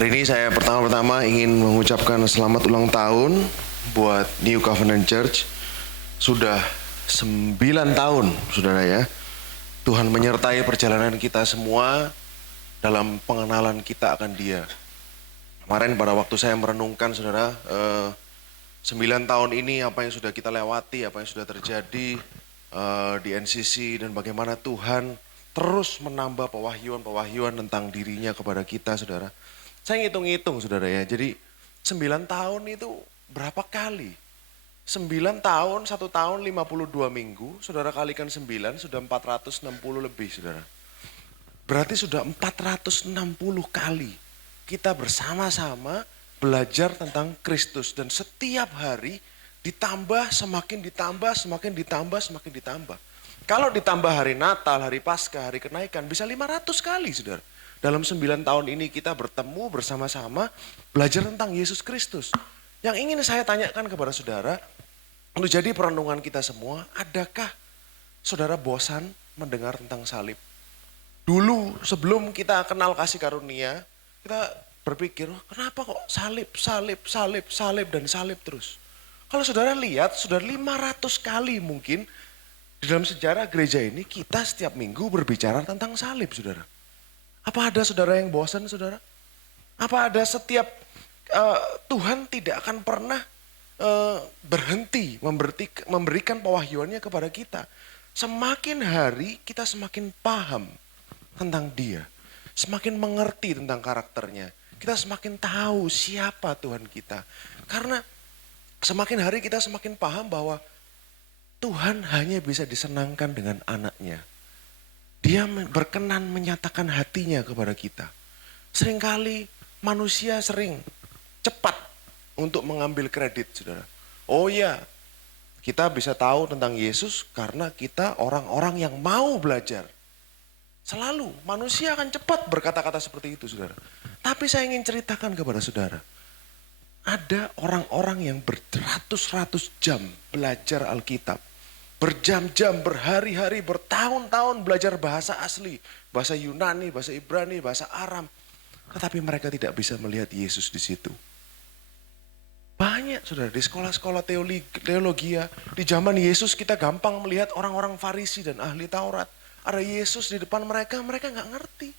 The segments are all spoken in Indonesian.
Hari ini saya pertama-tama ingin mengucapkan selamat ulang tahun buat New Covenant Church. Sudah 9 tahun, saudara ya. Tuhan menyertai perjalanan kita semua dalam pengenalan kita akan Dia. Kemarin pada waktu saya merenungkan, saudara, 9 tahun ini apa yang sudah kita lewati, apa yang sudah terjadi di NCC, dan bagaimana Tuhan terus menambah pewahyuan tentang dirinya kepada kita, saudara. Saya ngitung-ngitung, saudara ya, jadi 9 tahun itu berapa kali? 9 tahun, 1 tahun 52 minggu, saudara kalikan 9, sudah 460 lebih, saudara. Berarti sudah 460 kali kita bersama-sama belajar tentang Kristus. Dan setiap hari ditambah, semakin ditambah, semakin ditambah, semakin ditambah. Kalau ditambah hari Natal, hari Paskah, hari Kenaikan, bisa 500 kali, saudara. Dalam 9 tahun ini kita bertemu bersama-sama belajar tentang Yesus Kristus. Yang ingin saya tanyakan kepada saudara, untuk jadi perenungan kita semua, adakah saudara bosan mendengar tentang salib? Dulu sebelum kita kenal kasih karunia, kita berpikir, kenapa kok salib, salib, salib, salib, dan salib terus? Kalau saudara lihat, sudah 500 kali mungkin di dalam sejarah gereja ini kita setiap minggu berbicara tentang salib, saudara. Apa ada saudara yang bosan, saudara? Apa ada setiap Tuhan tidak akan pernah berhenti memberikan pewahyuannya kepada kita. Semakin hari kita semakin paham tentang Dia, semakin mengerti tentang karakternya. Kita semakin tahu siapa Tuhan kita. Karena semakin hari kita semakin paham bahwa Tuhan hanya bisa disenangkan dengan anaknya. Dia berkenan menyatakan hatinya kepada kita. Seringkali manusia sering cepat untuk mengambil kredit, saudara. Oh ya, kita bisa tahu tentang Yesus karena kita orang-orang yang mau belajar. Selalu manusia akan cepat berkata-kata seperti itu, saudara. Tapi saya ingin ceritakan kepada saudara. Ada orang-orang yang beratus-ratus jam belajar Alkitab. Berjam-jam, berhari-hari, bertahun-tahun belajar bahasa asli. Bahasa Yunani, bahasa Ibrani, bahasa Aram. Tetapi mereka tidak bisa melihat Yesus di situ. Banyak, saudara, di sekolah-sekolah teologia. Di zaman Yesus kita gampang melihat orang-orang Farisi dan ahli Taurat. Ada Yesus di depan mereka, mereka nggak ngerti.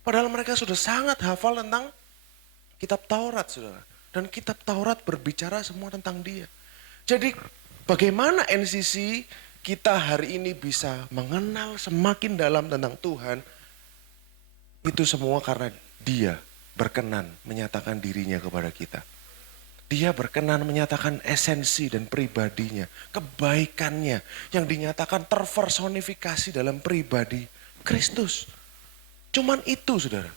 Padahal mereka sudah sangat hafal tentang kitab Taurat, saudara. Dan kitab Taurat berbicara semua tentang Dia. Jadi bagaimana NCC kita hari ini bisa mengenal semakin dalam tentang Tuhan, itu semua karena Dia berkenan menyatakan dirinya kepada kita. Dia berkenan menyatakan esensi dan pribadinya, kebaikannya yang dinyatakan terpersonifikasi dalam pribadi Kristus. Cuman itu, saudara.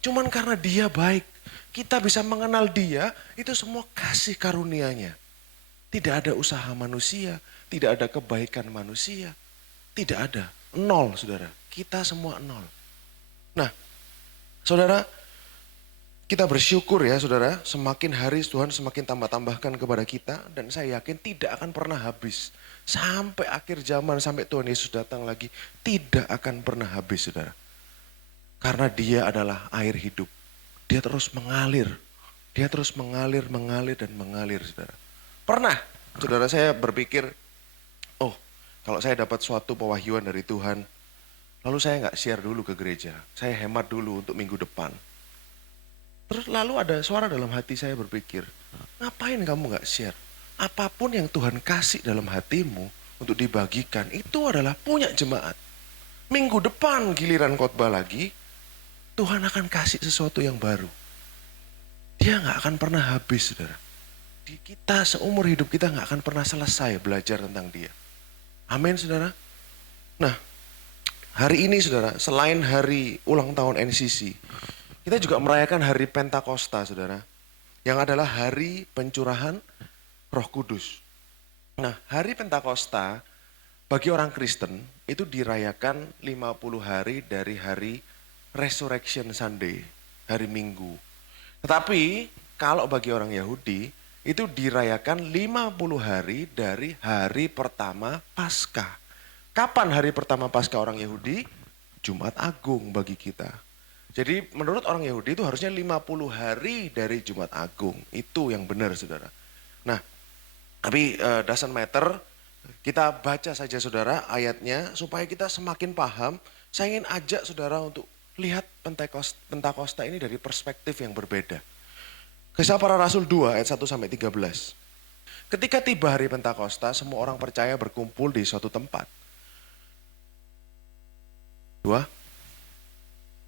Cuman karena Dia baik, kita bisa mengenal Dia, itu semua kasih karunia-Nya. Tidak ada usaha manusia, tidak ada kebaikan manusia, tidak ada. Nol, saudara. Kita semua nol. Nah, saudara, kita bersyukur ya, saudara, semakin hari Tuhan semakin tambah-tambahkan kepada kita, dan saya yakin tidak akan pernah habis. Sampai akhir zaman, sampai Tuhan Yesus datang lagi, tidak akan pernah habis, saudara. Karena Dia adalah air hidup. Dia terus mengalir. Dia terus mengalir, dan mengalir, saudara. Pernah, saudara, saya berpikir, oh, kalau saya dapat suatu pewahyuan dari Tuhan, lalu saya nggak share dulu ke gereja. Saya hemat dulu untuk minggu depan. Terus lalu ada suara dalam hati saya berpikir, ngapain kamu nggak share? Apapun yang Tuhan kasih dalam hatimu untuk dibagikan, itu adalah punya jemaat. Minggu depan giliran khotbah lagi, Tuhan akan kasih sesuatu yang baru. Dia nggak akan pernah habis, saudara. Di kita seumur hidup kita nggak akan pernah selesai belajar tentang Dia. Amin, saudara. Nah, hari ini, saudara, selain hari ulang tahun NCC, kita juga merayakan hari Pentakosta, saudara, yang adalah hari pencurahan Roh Kudus. Nah, hari Pentakosta bagi orang Kristen itu dirayakan 50 hari dari hari Resurrection Sunday, hari Minggu. Tetapi kalau bagi orang Yahudi itu dirayakan 50 hari dari hari pertama Paskah. Kapan hari pertama Paskah orang Yahudi? Jumat Agung bagi kita. Jadi menurut orang Yahudi itu harusnya 50 hari dari Jumat Agung. Itu yang benar, saudara. Nah, tapi doesn't matter. Kita baca saja, saudara, ayatnya supaya kita semakin paham. Saya ingin ajak saudara untuk lihat Pentakosta ini dari perspektif yang berbeda. Kisah Para Rasul 2 ayat 1 sampai 13. Ketika tiba hari Pentakosta, semua orang percaya berkumpul di suatu tempat. 2.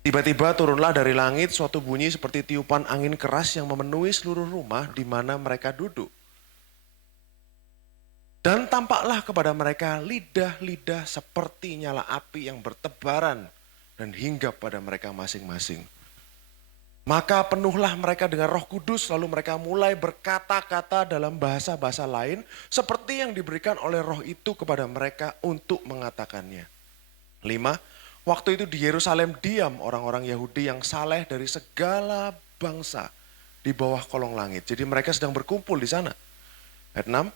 Tiba-tiba turunlah dari langit suatu bunyi seperti tiupan angin keras yang memenuhi seluruh rumah di mana mereka duduk. Dan tampaklah kepada mereka lidah-lidah seperti nyala api yang bertebaran dan hinggap pada mereka masing-masing. Maka penuhlah mereka dengan Roh Kudus, lalu mereka mulai berkata-kata dalam bahasa-bahasa lain seperti yang diberikan oleh Roh itu kepada mereka untuk mengatakannya. 5. Waktu itu di Yerusalem diam orang-orang Yahudi yang saleh dari segala bangsa di bawah kolong langit. Jadi mereka sedang berkumpul di sana. Ayat 6.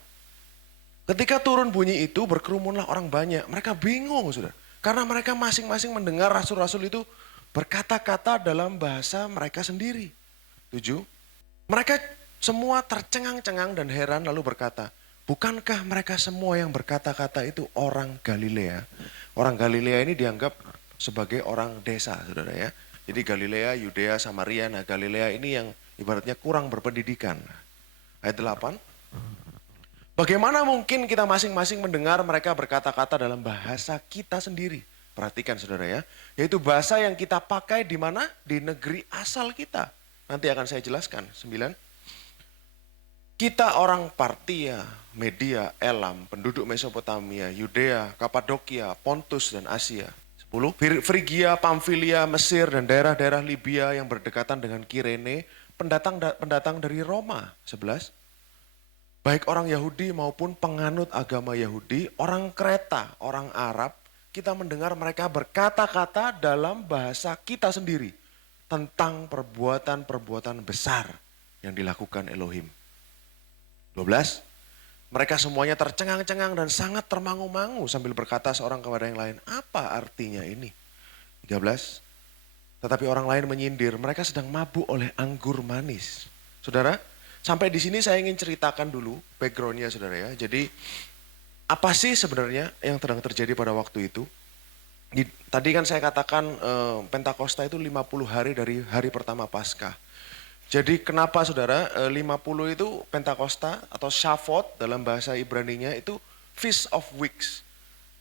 Ketika turun bunyi itu berkerumunlah orang banyak. Mereka bingung, saudara. Karena mereka masing-masing mendengar rasul-rasul itu berkata-kata dalam bahasa mereka sendiri. 7. Mereka semua tercengang-cengang dan heran lalu berkata, bukankah mereka semua yang berkata-kata itu orang Galilea? Orang Galilea ini dianggap sebagai orang desa, saudara ya. Jadi Galilea, Yudea, Samaria. Nah, Galilea ini yang ibaratnya kurang berpendidikan. Ayat 8. Bagaimana mungkin kita masing-masing mendengar mereka berkata-kata dalam bahasa kita sendiri? Perhatikan, saudara ya. Yaitu bahasa yang kita pakai di mana? Di negeri asal kita. Nanti akan saya jelaskan. 9. Kita orang Partia, Media, Elam, penduduk Mesopotamia, Yudea, Kapadokia, Pontus, dan Asia. 10. Frigia, Pamfilia, Mesir, dan daerah-daerah Libya yang berdekatan dengan Kirene, pendatang dari Roma. 11. Baik orang Yahudi maupun penganut agama Yahudi, orang Kreta, orang Arab, kita mendengar mereka berkata-kata dalam bahasa kita sendiri tentang perbuatan-perbuatan besar yang dilakukan Elohim. 12. Mereka semuanya tercengang-cengang dan sangat termangu-mangu sambil berkata seorang kepada yang lain, apa artinya ini? 13. Tetapi orang lain menyindir, mereka sedang mabuk oleh anggur manis. Saudara, sampai di sini saya ingin ceritakan dulu backgroundnya, saudara ya. Jadi apa sih sebenarnya yang sedang terjadi pada waktu itu? Tadi kan saya katakan Pentakosta itu 50 hari dari hari pertama Paskah. Jadi kenapa saudara 50 itu Pentakosta atau Shavuot dalam bahasa Ibraninya itu Feast of Weeks.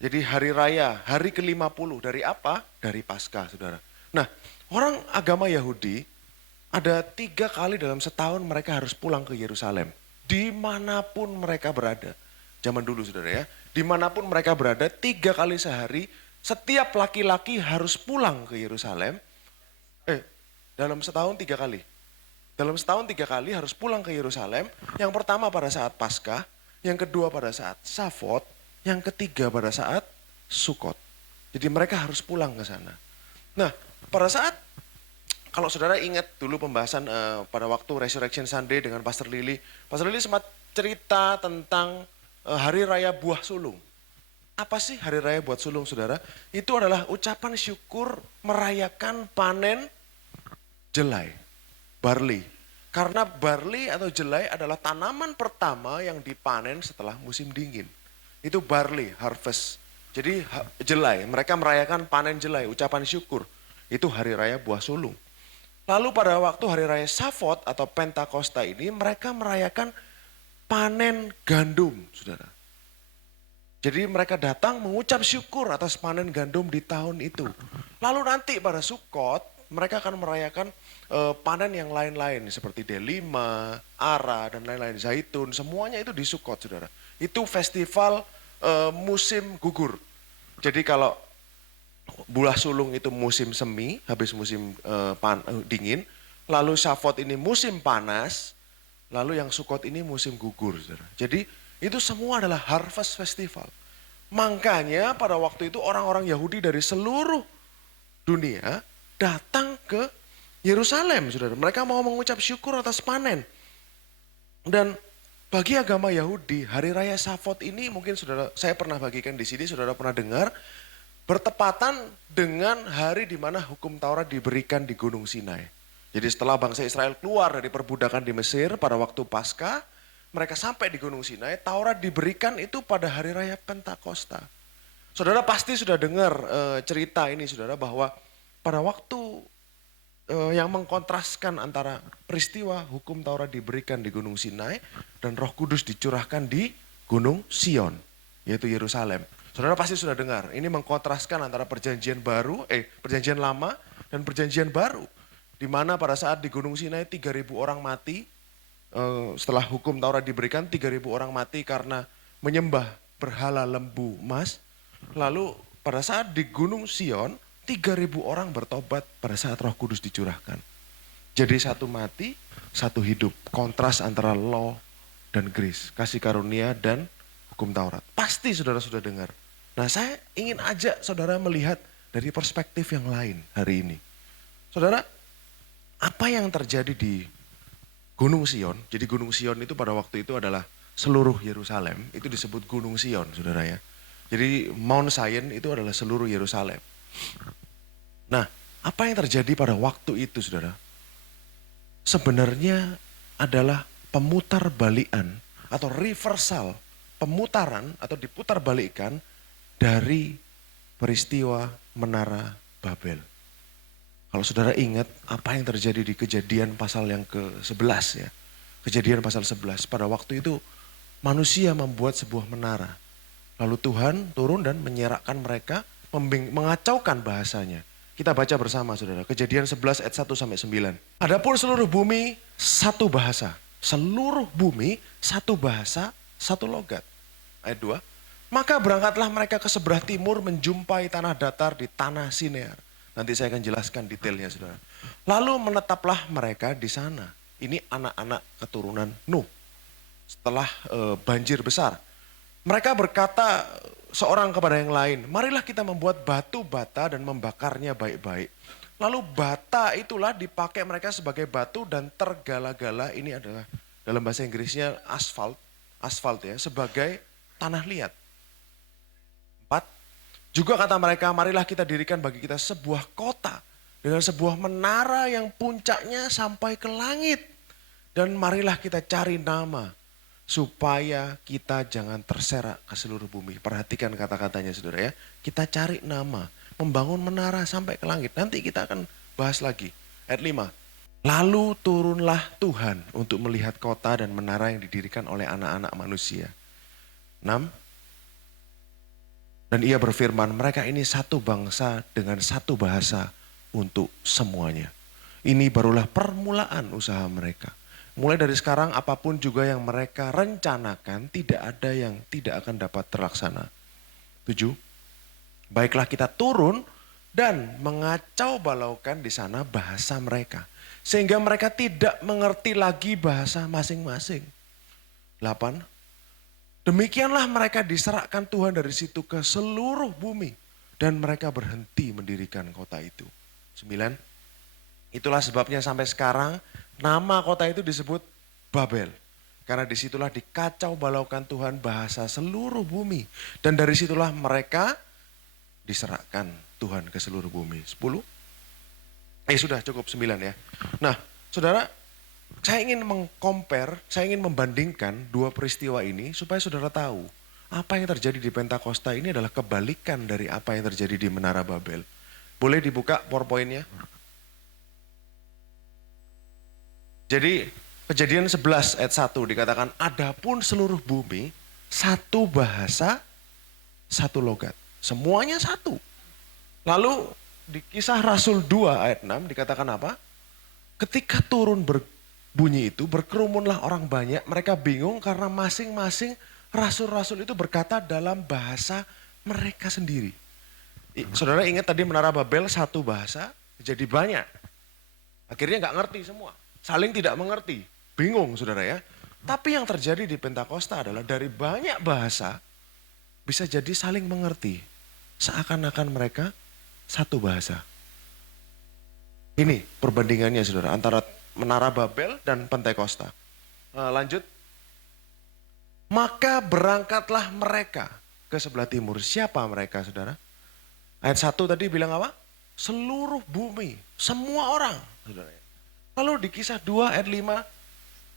Jadi hari raya, hari ke-50 dari apa? Dari Paskah, saudara. Nah, orang agama Yahudi ada 3 kali dalam setahun mereka harus pulang ke Yerusalem. Dimanapun mereka berada. Zaman dulu, saudara ya. Dimanapun mereka berada 3 kali sehari setiap laki-laki harus pulang ke Yerusalem. Dalam setahun 3 kali. Dalam setahun 3 kali harus pulang ke Yerusalem. Yang pertama pada saat Paskah, yang kedua pada saat Shavuot, yang ketiga pada saat Sukot. Jadi mereka harus pulang ke sana. Nah, pada saat, kalau saudara ingat dulu pembahasan pada waktu Resurrection Sunday dengan Pastor Lily sempat cerita tentang Hari Raya Buah Sulung. Apa sih Hari Raya Buah Sulung, saudara? Itu adalah ucapan syukur merayakan panen jelai. Barley. Karena barley atau jelai adalah tanaman pertama yang dipanen setelah musim dingin. Itu barley, harvest. Jadi jelai, mereka merayakan panen jelai, ucapan syukur. Itu hari raya buah sulung. Lalu pada waktu hari raya Shavuot atau Pentakosta ini mereka merayakan panen gandum, saudara. Jadi mereka datang mengucap syukur atas panen gandum di tahun itu. Lalu nanti pada Sukot mereka akan merayakan panen yang lain-lain seperti delima, ara, dan lain-lain, zaitun, semuanya itu di Sukot, saudara. Itu festival musim gugur. Jadi kalau buah sulung itu musim semi, habis musim dingin, lalu Shavuot ini musim panas, lalu yang Sukot ini musim gugur, saudara. Jadi itu semua adalah harvest festival. Makanya pada waktu itu orang-orang Yahudi dari seluruh dunia datang ke Yerusalem, saudara. Mereka mau mengucap syukur atas panen. Dan bagi agama Yahudi, hari raya Shavuot ini mungkin saudara, saya pernah bagikan di sini, saudara pernah dengar, bertepatan dengan hari di mana hukum Taurat diberikan di Gunung Sinai. Jadi setelah bangsa Israel keluar dari perbudakan di Mesir pada waktu Paskah, mereka sampai di Gunung Sinai, Taurat diberikan itu pada hari raya Pentakosta. Saudara pasti sudah dengar cerita ini saudara, bahwa pada waktu yang mengkontraskan antara peristiwa hukum Taurat diberikan di Gunung Sinai dan Roh Kudus dicurahkan di Gunung Sion, yaitu Yerusalem. Saudara pasti sudah dengar, ini mengkontraskan antara perjanjian lama dan perjanjian baru. Di mana pada saat di Gunung Sinai 3.000 orang mati, setelah hukum Taurat diberikan 3.000 orang mati karena menyembah berhala lembu emas. Lalu pada saat di Gunung Sion 3.000 orang bertobat pada saat Roh Kudus dicurahkan. Jadi satu mati, satu hidup. Kontras antara law dan grace, kasih karunia dan hukum Taurat. Pasti saudara sudah dengar. Nah, saya ingin ajak saudara melihat dari perspektif yang lain hari ini. Saudara, apa yang terjadi di Gunung Sion? Jadi Gunung Sion itu pada waktu itu adalah seluruh Yerusalem. Itu disebut Gunung Sion, saudara ya. Jadi Mount Zion itu adalah seluruh Yerusalem. Nah, apa yang terjadi pada waktu itu, saudara? Sebenarnya adalah pemutarbalikan atau reversal, pemutaran atau diputarbalikkan dari peristiwa Menara Babel. Kalau saudara ingat apa yang terjadi di Kejadian pasal yang ke-11 ya. Kejadian pasal 11, pada waktu itu manusia membuat sebuah menara. Lalu Tuhan turun dan menyerakkan mereka, mengacaukan bahasanya. Kita baca bersama saudara, Kejadian 11 ayat 1 sampai 9. Adapun seluruh bumi satu bahasa. Seluruh bumi satu bahasa, satu logat. Ayat 2. Maka berangkatlah mereka ke sebelah timur menjumpai tanah datar di tanah Sinear. Nanti saya akan jelaskan detailnya saudara. Lalu menetaplah mereka di sana. Ini anak-anak keturunan Nuh. Setelah banjir besar. Mereka berkata seorang kepada yang lain, marilah kita membuat batu bata dan membakarnya baik-baik. Lalu bata itulah dipakai mereka sebagai batu dan tergala-gala, ini adalah dalam bahasa Inggrisnya asfalt ya, sebagai tanah liat. 4. Juga kata mereka, marilah kita dirikan bagi kita sebuah kota dengan sebuah menara yang puncaknya sampai ke langit. Dan marilah kita cari nama supaya kita jangan terserak ke seluruh bumi. Perhatikan kata-katanya saudara ya. Kita cari nama, membangun menara sampai ke langit. Nanti kita akan bahas lagi. Ayat 5. Lalu turunlah Tuhan untuk melihat kota dan menara yang didirikan oleh anak-anak manusia. 6. Dan ia berfirman, mereka ini satu bangsa dengan satu bahasa untuk semuanya. Ini barulah permulaan usaha mereka. Mulai dari sekarang apapun juga yang mereka rencanakan tidak ada yang tidak akan dapat terlaksana. 7. Baiklah kita turun dan mengacau balaukan di sana bahasa mereka. Sehingga mereka tidak mengerti lagi bahasa masing-masing. 8. Demikianlah mereka diserahkan Tuhan dari situ ke seluruh bumi. Dan mereka berhenti mendirikan kota itu. 9. Itulah sebabnya sampai sekarang nama kota itu disebut Babel. Karena disitulah dikacau balaukan Tuhan bahasa seluruh bumi. Dan dari situlah mereka diserahkan Tuhan ke seluruh bumi. 10. Sudah cukup 9 ya. Nah saudara, saya ingin saya ingin membandingkan dua peristiwa ini supaya saudara tahu apa yang terjadi di Pentakosta ini adalah kebalikan dari apa yang terjadi di Menara Babel. Boleh dibuka PowerPoint-nya? Jadi Kejadian 11 ayat 1 dikatakan, adapun seluruh bumi satu bahasa, satu logat. Semuanya satu. Lalu di Kisah Rasul 2 ayat 6 dikatakan apa? Ketika turun bunyi itu, berkerumunlah orang banyak, mereka bingung karena masing-masing rasul-rasul itu berkata dalam bahasa mereka sendiri. Saudara ingat tadi Menara Babel satu bahasa, jadi banyak. Akhirnya gak ngerti semua, saling tidak mengerti, bingung saudara ya. Tapi yang terjadi di Pentakosta adalah dari banyak bahasa, bisa jadi saling mengerti. Seakan-akan mereka satu bahasa. Ini perbandingannya saudara, antara Menara Babel dan Pentakosta. Lanjut. Maka berangkatlah mereka ke sebelah timur. Siapa mereka saudara? Ayat 1 tadi bilang apa? Seluruh bumi, semua orang. Saudara. Lalu di kisah 2 ayat 5,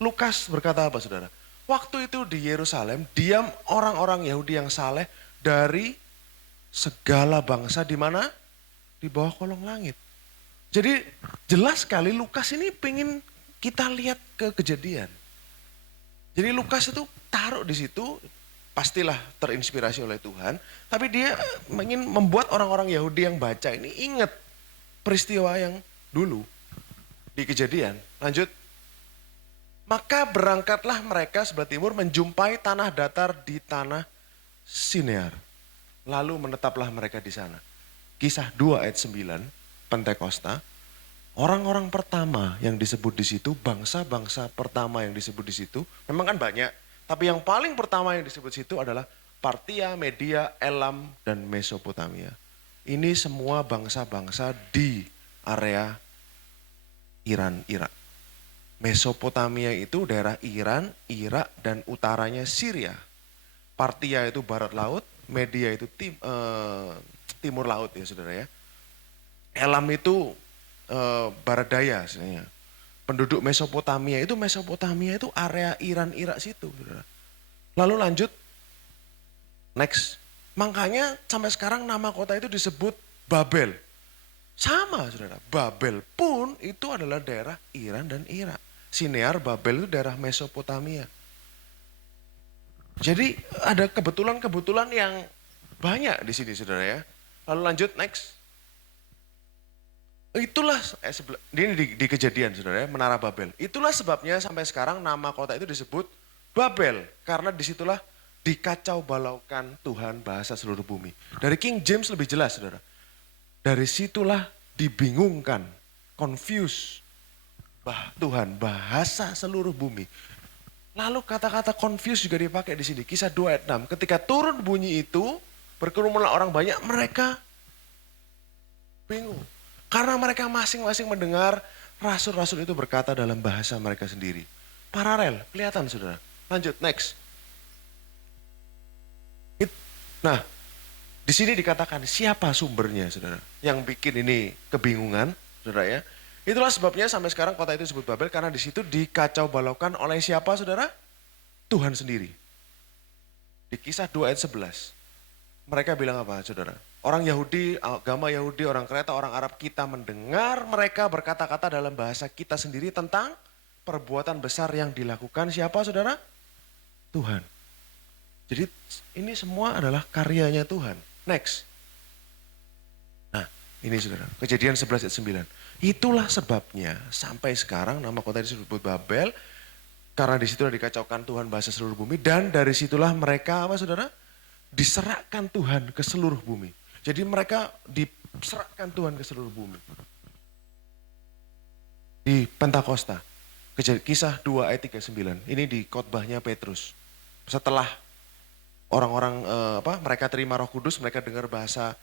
Lukas berkata apa saudara? Waktu itu di Yerusalem diam orang-orang Yahudi yang saleh dari segala bangsa di mana? Di bawah kolong langit. Jadi jelas sekali Lukas ini pengen kita lihat ke kejadian. Jadi Lukas itu taruh di situ, pastilah terinspirasi oleh Tuhan. Tapi dia ingin membuat orang-orang Yahudi yang baca ini ingat peristiwa yang dulu di kejadian. Lanjut. Maka berangkatlah mereka sebelah timur menjumpai tanah datar di tanah Sinear. Lalu menetaplah mereka di sana. Kisah 2 ayat 9, Pentakosta. Orang-orang pertama yang disebut di situ, bangsa-bangsa pertama yang disebut di situ, memang kan banyak. Tapi yang paling pertama yang disebut di situ adalah Partia, Media, Elam, dan Mesopotamia. Ini semua bangsa-bangsa di area Iran, Irak. Mesopotamia itu daerah Iran, Irak, dan utaranya Syria. Partia itu barat laut, Media itu timur laut ya saudara ya. Elam itu barat daya sebenarnya. Penduduk Mesopotamia itu area Iran, Irak situ saudara. Lalu lanjut, next. Makanya sampai sekarang nama kota itu disebut Babel. Sama saudara, Babel pun itu adalah daerah Iran dan Irak. Sinear, Babel itu daerah Mesopotamia. Jadi ada kebetulan-kebetulan yang banyak di sini saudara ya. Lalu lanjut next. Itulah, ini di kejadian saudara ya, Menara Babel. Itulah sebabnya sampai sekarang nama kota itu disebut Babel. Karena disitulah dikacau balaukan Tuhan bahasa seluruh bumi. Dari King James lebih jelas saudara. Dari situlah dibingungkan, confuse Tuhan bahasa seluruh bumi. Lalu kata-kata confuse juga dipakai di sini. Kisah 2 ayat 6. Ketika turun bunyi itu, berkerumunlah orang banyak, mereka bingung. Karena mereka masing-masing mendengar rasul-rasul itu berkata dalam bahasa mereka sendiri. Paralel, kelihatan saudara. Lanjut, next. Nah, di sini dikatakan siapa sumbernya saudara. Yang bikin ini kebingungan saudara ya. Itulah sebabnya sampai sekarang kota itu disebut Babel karena di situ dikacau balaukan oleh siapa saudara? Tuhan sendiri. Di kisah 2 ayat 11. Mereka bilang apa saudara? Orang Yahudi, agama Yahudi, orang Kreta, orang Arab kita mendengar mereka berkata-kata dalam bahasa kita sendiri tentang perbuatan besar yang dilakukan siapa saudara? Tuhan. Jadi ini semua adalah karyanya Tuhan. Next. Nah ini saudara, kejadian 11 ayat 9. Itulah sebabnya sampai sekarang nama kota ini disebut Babel. Karena disitulah dikacaukan Tuhan bahasa seluruh bumi. Dan dari situlah mereka apa saudara? Diserahkan Tuhan ke seluruh bumi. Jadi mereka diserahkan Tuhan ke seluruh bumi. Di Pentakosta. Kisah 2 ayat 39. Ini di khotbahnya Petrus. Setelah orang-orang mereka terima Roh Kudus, mereka dengar bahasa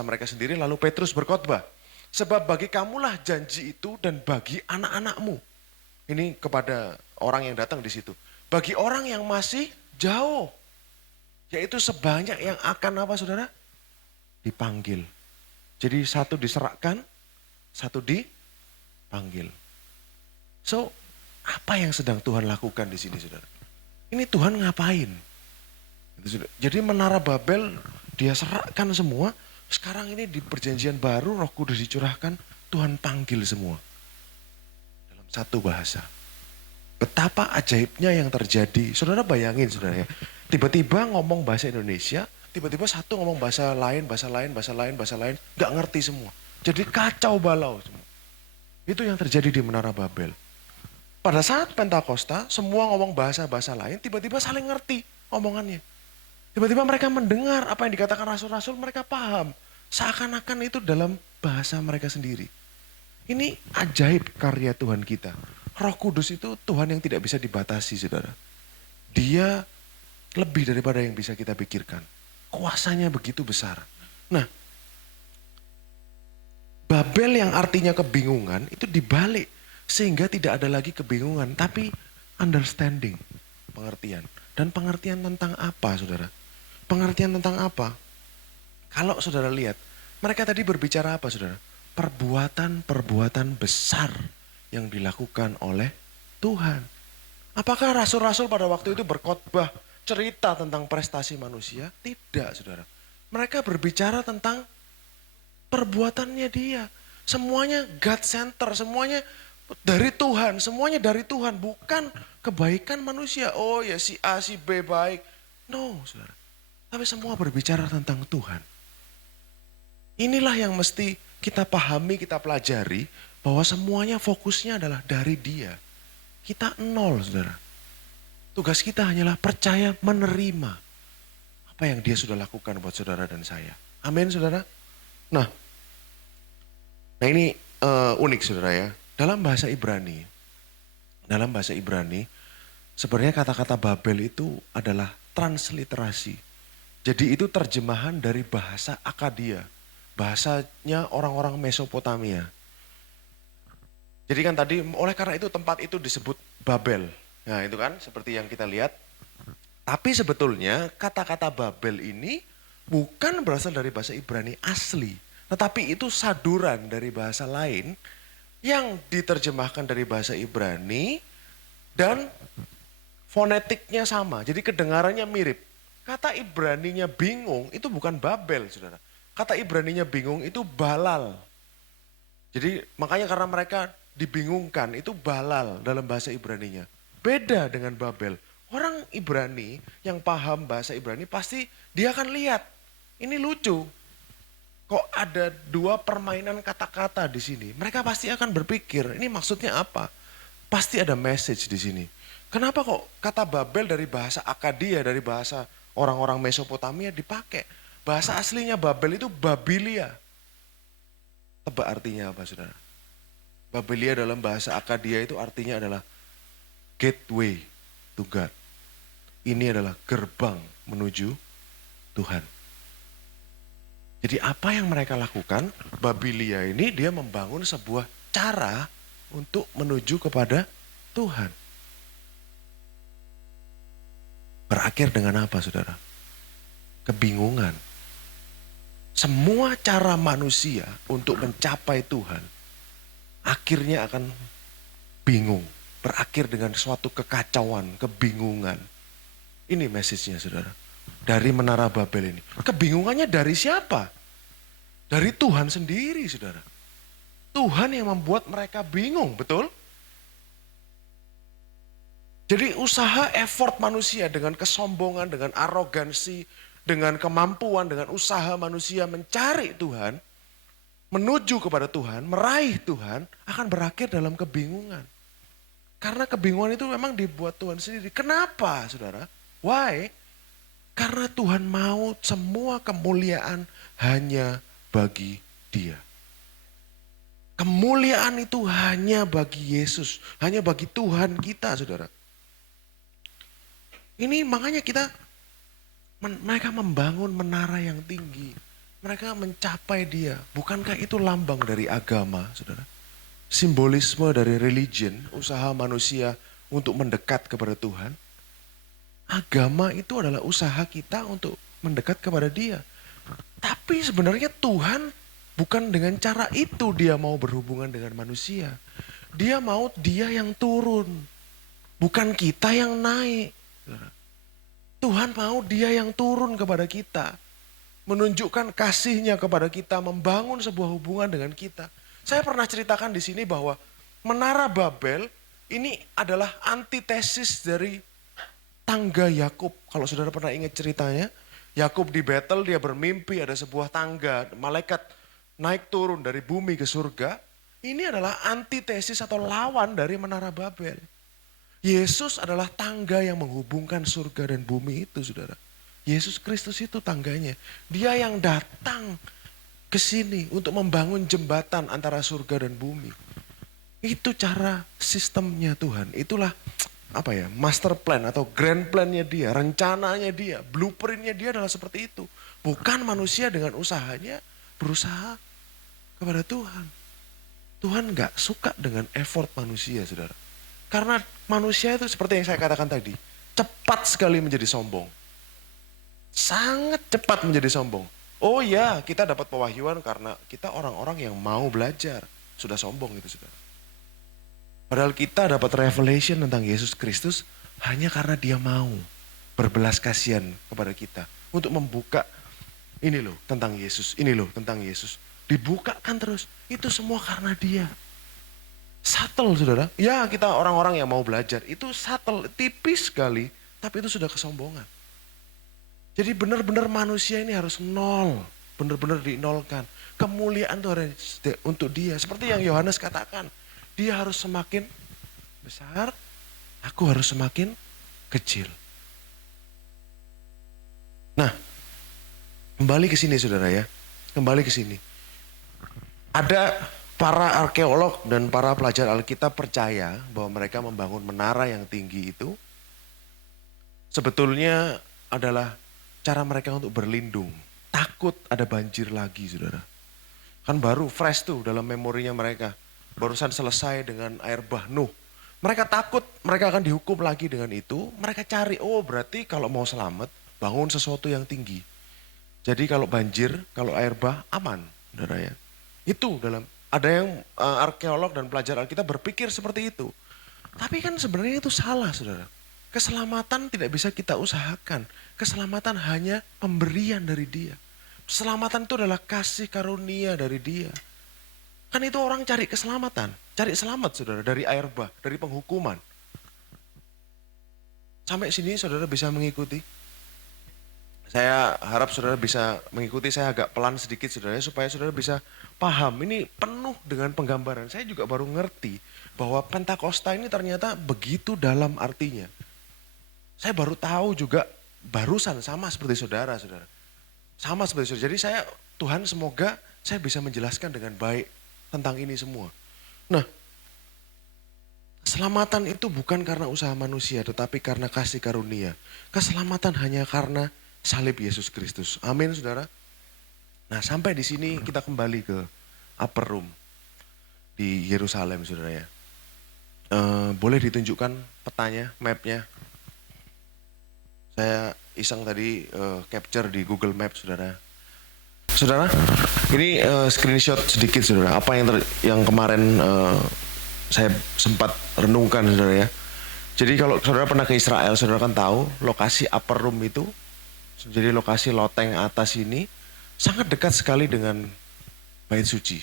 mereka sendiri, lalu Petrus berkhotbah. Sebab bagi kamulah janji itu dan bagi anak-anakmu. Ini kepada orang yang datang di situ. Bagi orang yang masih jauh. Yaitu sebanyak yang akan apa saudara? Dipanggil. Jadi satu diserahkan, satu dipanggil. So, apa yang sedang Tuhan lakukan di sini saudara? Ini Tuhan ngapain? Jadi Menara Babel dia serahkan semua. Sekarang ini di perjanjian baru Roh Kudus dicurahkan, Tuhan panggil semua. Dalam satu bahasa. Betapa ajaibnya yang terjadi. Saudara bayangin saudara ya. Tiba-tiba ngomong bahasa Indonesia, tiba-tiba satu ngomong bahasa lain. Gak ngerti semua. Jadi kacau balau semua. Itu yang terjadi di Menara Babel. Pada saat Pentakosta, semua ngomong bahasa-bahasa lain, tiba-tiba saling ngerti omongannya. Tiba-tiba mereka mendengar apa yang dikatakan rasul-rasul, mereka paham. Seakan-akan itu dalam bahasa mereka sendiri. Ini ajaib karya Tuhan kita. Roh Kudus itu Tuhan yang tidak bisa dibatasi, saudara. Dia lebih daripada yang bisa kita pikirkan. Kuasanya begitu besar. Nah, Babel yang artinya kebingungan itu dibalik. Sehingga tidak ada lagi kebingungan, tapi understanding, pengertian. Dan pengertian tentang apa, saudara? Pengertian tentang apa? Kalau saudara lihat, Mereka tadi berbicara apa saudara? Perbuatan-perbuatan besar yang dilakukan oleh Tuhan. Apakah rasul-rasul pada waktu itu berkhotbah cerita tentang prestasi manusia? Tidak saudara. Mereka berbicara tentang perbuatannya dia. Semuanya God center, semuanya dari Tuhan, semuanya dari Tuhan. Bukan kebaikan manusia. Oh ya si A, si B baik. No saudara. Tapi semua berbicara tentang Tuhan. Inilah yang mesti kita pahami, kita pelajari. Bahwa semuanya fokusnya adalah dari dia. Kita nol saudara. Tugas kita hanyalah percaya menerima. Apa yang dia sudah lakukan buat saudara dan saya. Amin saudara. Nah ini unik saudara ya. Dalam bahasa Ibrani. Sebenarnya kata-kata Babel itu adalah transliterasi. Jadi itu terjemahan dari bahasa Akadia. Bahasanya orang-orang Mesopotamia. Jadi kan tadi oleh karena itu tempat itu disebut Babel. Nah itu kan seperti yang kita lihat. Tapi sebetulnya kata-kata Babel ini bukan berasal dari bahasa Ibrani asli. Tetapi itu saduran dari bahasa lain yang diterjemahkan dari bahasa Ibrani dan fonetiknya sama. Jadi kedengarannya mirip. Kata Ibraninya bingung itu bukan Babel saudara. Kata Ibraninya bingung itu balal. Jadi makanya karena mereka dibingungkan itu balal dalam bahasa Ibraninya. Beda dengan Babel. Orang Ibrani yang paham bahasa Ibrani pasti dia akan lihat. Ini lucu. Kok ada dua permainan kata-kata di sini. Mereka pasti akan berpikir ini maksudnya apa. Pasti ada message di sini. Kenapa kok kata Babel dari bahasa Akadia, dari bahasa orang-orang Mesopotamia dipakai. Bahasa aslinya Babel itu Babilia. Tebak artinya apa saudara? Babilia dalam bahasa Akadia itu artinya adalah gateway to God. Ini adalah gerbang menuju Tuhan. Jadi apa yang mereka lakukan? Babilia ini dia membangun sebuah cara untuk menuju kepada Tuhan. Berakhir dengan apa saudara? Kebingungan. Semua cara manusia untuk mencapai Tuhan akhirnya akan bingung. Berakhir dengan suatu kekacauan, kebingungan. Ini message-nya saudara. Dari Menara Babel ini. Kebingungannya dari siapa? Dari Tuhan sendiri saudara. Tuhan yang membuat mereka bingung, betul? Jadi usaha effort manusia dengan kesombongan, dengan arogansi, dengan kemampuan, dengan usaha manusia mencari Tuhan, menuju kepada Tuhan, meraih Tuhan, akan berakhir dalam kebingungan. Karena kebingungan itu memang dibuat Tuhan sendiri. Kenapa saudara? Why? Karena Tuhan mau semua kemuliaan hanya bagi Dia. Kemuliaan itu hanya bagi Yesus, hanya bagi Tuhan kita saudara. Ini makanya mereka membangun menara yang tinggi. Mereka mencapai Dia. Bukankah itu lambang dari agama, saudara? Simbolisme dari religion, usaha manusia untuk mendekat kepada Tuhan. Agama itu adalah usaha kita untuk mendekat kepada Dia. Tapi sebenarnya Tuhan bukan dengan cara itu Dia mau berhubungan dengan manusia. Dia mau Dia yang turun. Bukan kita yang naik. Tuhan mau Dia yang turun kepada kita. Menunjukkan kasih-Nya kepada kita, membangun sebuah hubungan dengan kita. Saya pernah ceritakan di sini bahwa Menara Babel ini adalah antitesis dari tangga Yakub. Kalau saudara pernah ingat ceritanya, Yakub di Betel dia bermimpi ada sebuah tangga, malaikat naik turun dari bumi ke surga. Ini adalah antitesis atau lawan dari Menara Babel. Yesus adalah tangga yang menghubungkan surga dan bumi itu saudara. Yesus Kristus itu tangganya. Dia yang datang ke sini untuk membangun jembatan antara surga dan bumi. Itu cara sistemnya Tuhan. Itulah master plan atau grand plan-nya Dia, rencananya Dia, blueprint-nya Dia adalah seperti itu. Bukan manusia dengan usahanya berusaha kepada Tuhan. Tuhan gak suka dengan effort manusia saudara. Karena manusia itu seperti yang saya katakan tadi, cepat sekali menjadi sombong. Sangat cepat menjadi sombong. Oh ya, kita dapat pewahyuan karena kita orang-orang yang mau belajar. Sudah sombong itu, saudara. Padahal kita dapat revelation tentang Yesus Kristus hanya karena dia mau berbelas kasihan kepada kita. Untuk membuka, ini loh tentang Yesus, ini loh tentang Yesus. Dibukakan terus, itu semua karena dia. Subtle, saudara. Ya, kita orang-orang yang mau belajar, itu subtle, tipis sekali, tapi itu sudah kesombongan. Jadi benar-benar manusia ini harus nol, benar-benar dinolkan. Kemuliaan itu harus untuk dia. Seperti yang Yohanes katakan, dia harus semakin besar, aku harus semakin kecil. Nah, kembali ke sini saudara ya, kembali ke sini. Ada para arkeolog dan para pelajar Alkitab percaya bahwa mereka membangun menara yang tinggi itu sebetulnya adalah cara mereka untuk berlindung. Takut ada banjir lagi, saudara. Kan baru fresh tuh dalam memorinya mereka. Barusan selesai dengan air bah Nuh. Mereka takut mereka akan dihukum lagi dengan itu. Mereka cari, oh berarti kalau mau selamat, bangun sesuatu yang tinggi. Jadi kalau banjir, kalau air bah aman, saudara ya. Itu ada yang arkeolog dan pelajar Alkitab berpikir seperti itu. Tapi kan sebenarnya itu salah, saudara. Keselamatan tidak bisa kita usahakan. Keselamatan hanya pemberian dari dia. Keselamatan itu adalah kasih karunia dari dia. Kan itu orang cari keselamatan. Cari selamat saudara dari air bah, dari penghukuman. Sampai sini saudara bisa mengikuti. Saya harap saudara bisa mengikuti, saya agak pelan sedikit saudara supaya saudara bisa paham. Ini penuh dengan penggambaran. Saya juga baru ngerti bahwa Pentakosta ini ternyata begitu dalam artinya. Saya baru tahu juga barusan sama seperti saudara. Sama seperti saudara. Jadi Tuhan semoga saya bisa menjelaskan dengan baik tentang ini semua. Nah, keselamatan itu bukan karena usaha manusia tetapi karena kasih karunia. Keselamatan hanya karena salib Yesus Kristus. Amin saudara. Nah sampai di sini kita kembali ke upper room di Yerusalem saudara ya. Boleh ditunjukkan petanya, mapnya. Saya iseng tadi capture di Google Maps saudara. Saudara, ini screenshot sedikit saudara. Apa yang kemarin saya sempat renungkan saudara ya. Jadi kalau saudara pernah ke Israel, saudara kan tahu lokasi upper room itu. Jadi lokasi loteng atas ini sangat dekat sekali dengan Bait Suci,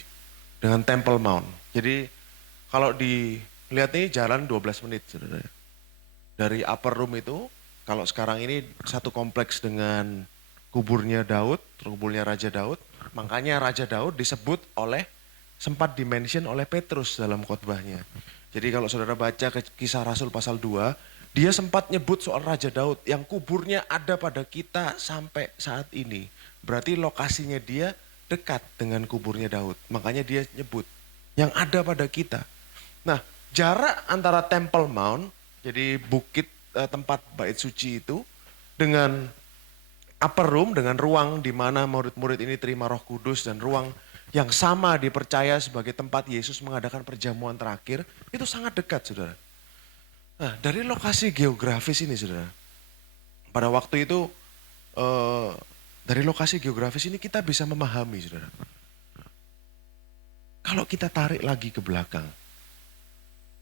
dengan Temple Mount. Jadi kalau dilihat nih jalan 12 menit saudara. Dari upper room itu, kalau sekarang ini satu kompleks dengan kuburnya Daud, kuburnya Raja Daud. Makanya Raja Daud disebut sempat dimention oleh Petrus dalam khotbahnya. Jadi kalau saudara baca Kisah Rasul pasal 2, dia sempat nyebut soal Raja Daud yang kuburnya ada pada kita sampai saat ini. Berarti lokasinya dia dekat dengan kuburnya Daud. Makanya dia nyebut yang ada pada kita. Nah, jarak antara Temple Mount, jadi bukit tempat Bait Suci itu, dengan upper room, dengan ruang di mana murid-murid ini terima Roh Kudus dan ruang yang sama dipercaya sebagai tempat Yesus mengadakan perjamuan terakhir, itu sangat dekat saudara. Nah, dari lokasi geografis ini saudara, pada waktu itu dari lokasi geografis ini kita bisa memahami saudara. Kalau kita tarik lagi ke belakang,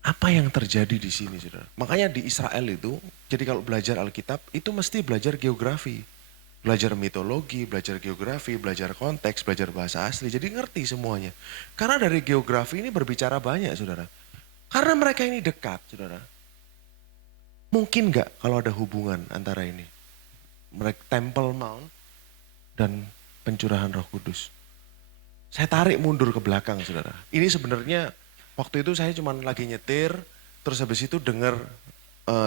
apa yang terjadi di sini saudara? Makanya di Israel itu, jadi kalau belajar Alkitab itu mesti belajar geografi. Belajar mitologi, belajar geografi, belajar konteks, belajar bahasa asli. Jadi ngerti semuanya. Karena dari geografi ini berbicara banyak saudara. Karena mereka ini dekat saudara. Mungkin gak kalau ada hubungan antara ini? Mereka Temple Mount dan pencurahan Roh Kudus. Saya tarik mundur ke belakang saudara. Ini sebenarnya waktu itu saya cuma lagi nyetir. Terus habis itu dengar,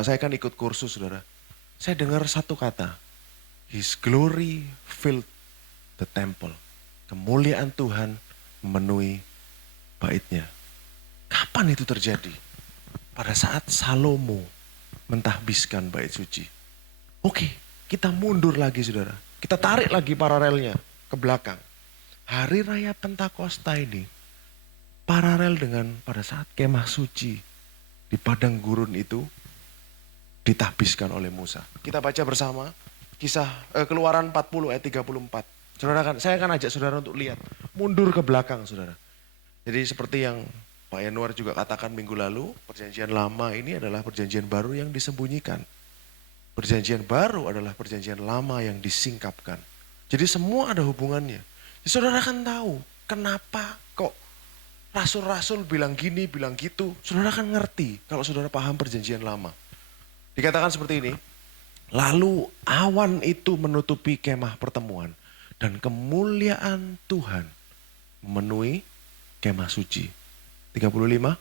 saya kan ikut kursus saudara. Saya dengar satu kata. His glory filled the temple. Kemuliaan Tuhan memenuhi baitnya. Kapan itu terjadi? Pada saat Salomo mentahbiskan bait suci. Oke, kita mundur lagi saudara. Kita tarik lagi paralelnya ke belakang. Hari Raya Pentakosta ini paralel dengan pada saat kemah suci di padang gurun itu ditahbiskan oleh Musa. Kita baca bersama Keluaran 40 ayat 34. Saya akan ajak saudara untuk lihat, mundur ke belakang saudara. Jadi seperti yang Pak Yanuar juga katakan minggu lalu, perjanjian lama ini adalah perjanjian baru yang disembunyikan. Perjanjian baru adalah perjanjian lama yang disingkapkan. Jadi semua ada hubungannya. Jadi saudara akan tahu kenapa kok rasul-rasul bilang gini, bilang gitu. Saudara akan ngerti kalau saudara paham perjanjian lama. Dikatakan seperti ini, lalu awan itu menutupi kemah pertemuan dan kemuliaan Tuhan memenuhi kemah suci. 35.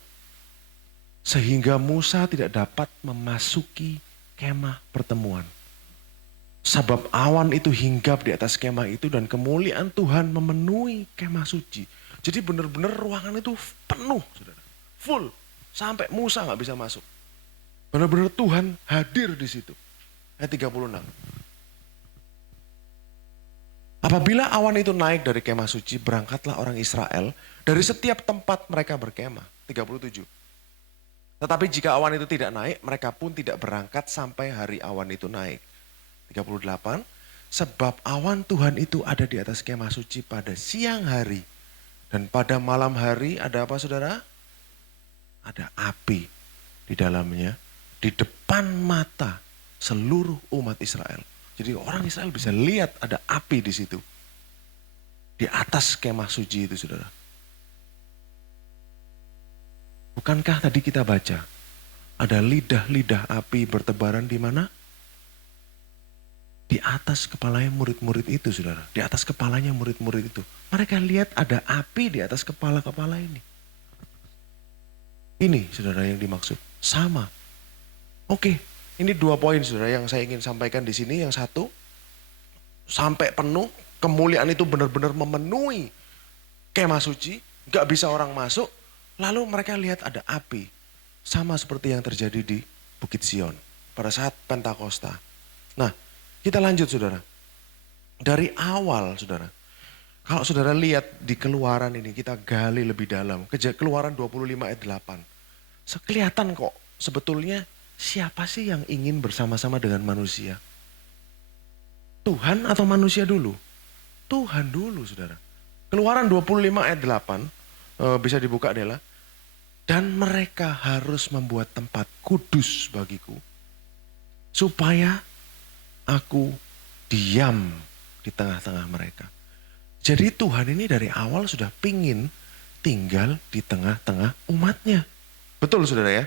Sehingga Musa tidak dapat memasuki kemah pertemuan. Sebab awan itu hinggap di atas kemah itu dan kemuliaan Tuhan memenuhi kemah suci. Jadi benar-benar ruangan itu penuh, saudara. Full. Sampai Musa gak bisa masuk. Benar-benar Tuhan hadir di situ. Ayat 36. Apabila awan itu naik dari kemah suci, berangkatlah orang Israel dari setiap tempat mereka berkemah. 37. Tetapi jika awan itu tidak naik, mereka pun tidak berangkat sampai hari awan itu naik. 38. Sebab awan Tuhan itu ada di atas kemah suci pada siang hari. Dan pada malam hari ada apa saudara? Ada api di dalamnya. Di depan mata seluruh umat Israel. Jadi orang Israel bisa lihat ada api di situ. Di atas kemah suci itu saudara. Bukankah tadi kita baca, ada lidah-lidah api bertebaran di mana? Di atas kepalanya murid-murid itu saudara. Di atas kepalanya murid-murid itu. Mereka lihat ada api di atas kepala-kepala ini. Ini saudara yang dimaksud. Sama. Oke, ini 2 poin saudara yang saya ingin sampaikan di sini. Yang satu, sampai penuh, kemuliaan itu benar-benar memenuhi kemah suci. Gak bisa orang masuk. Lalu mereka lihat ada api. Sama seperti yang terjadi di Bukit Sion pada saat Pentakosta. Nah, kita lanjut saudara. Dari awal saudara. Kalau saudara lihat di Keluaran ini, kita gali lebih dalam. Keluaran 25 ayat 8. Kelihatan kok sebetulnya siapa sih yang ingin bersama-sama dengan manusia? Tuhan atau manusia dulu? Tuhan dulu saudara. Keluaran 25 ayat 8. Bisa dibuka Dela. Dan mereka harus membuat tempat kudus bagiku. Supaya aku diam di tengah-tengah mereka. Jadi Tuhan ini dari awal sudah pingin tinggal di tengah-tengah umatnya. Betul saudara ya?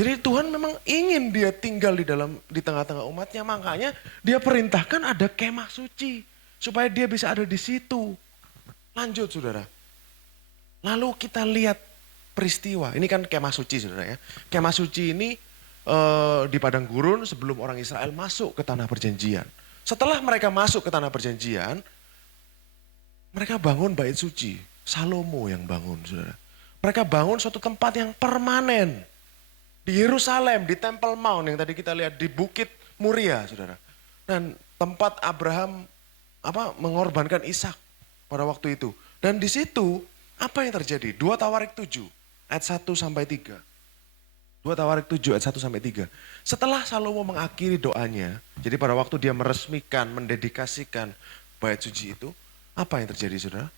Jadi Tuhan memang ingin dia tinggal di tengah-tengah umatnya. Makanya dia perintahkan ada kemah suci. Supaya dia bisa ada di situ. Lanjut saudara. Lalu kita lihat peristiwa. Ini kan kemah suci saudara ya. Kemah suci ini di padang gurun sebelum orang Israel masuk ke tanah perjanjian. Setelah mereka masuk ke tanah perjanjian, mereka bangun bait suci. Salomo yang bangun saudara. Mereka bangun suatu tempat yang permanen. Di Yerusalem, di Temple Mount yang tadi kita lihat di Bukit Muria saudara. Dan tempat Abraham mengorbankan Ishak pada waktu itu. Dan di situ apa yang terjadi? 2 Tawarik 7 ayat 1 sampai 3. 2 Tawarik 7 ayat 1 sampai 3. Setelah Salomo mengakhiri doanya, jadi pada waktu dia meresmikan, mendedikasikan bait suci itu, apa yang terjadi saudara?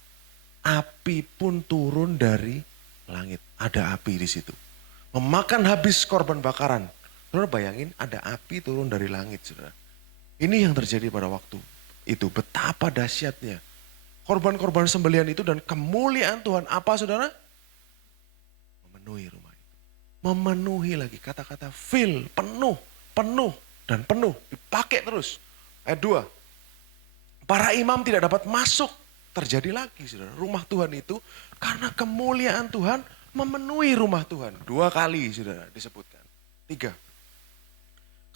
Api pun turun dari langit. Ada api di situ. Memakan habis korban bakaran. Saudara bayangin ada api turun dari langit saudara. Ini yang terjadi pada waktu itu. Betapa dahsyatnya. Korban-korban sembelihan itu dan kemuliaan Tuhan apa saudara? Memenuhi rumah itu. Memenuhi lagi kata-kata fill, penuh, penuh, dan penuh. Dipakai terus. Ayat 2. Para imam tidak dapat masuk. Terjadi lagi saudara. Rumah Tuhan itu karena kemuliaan Tuhan memenuhi rumah Tuhan. 2 kali saudara disebutkan. 3.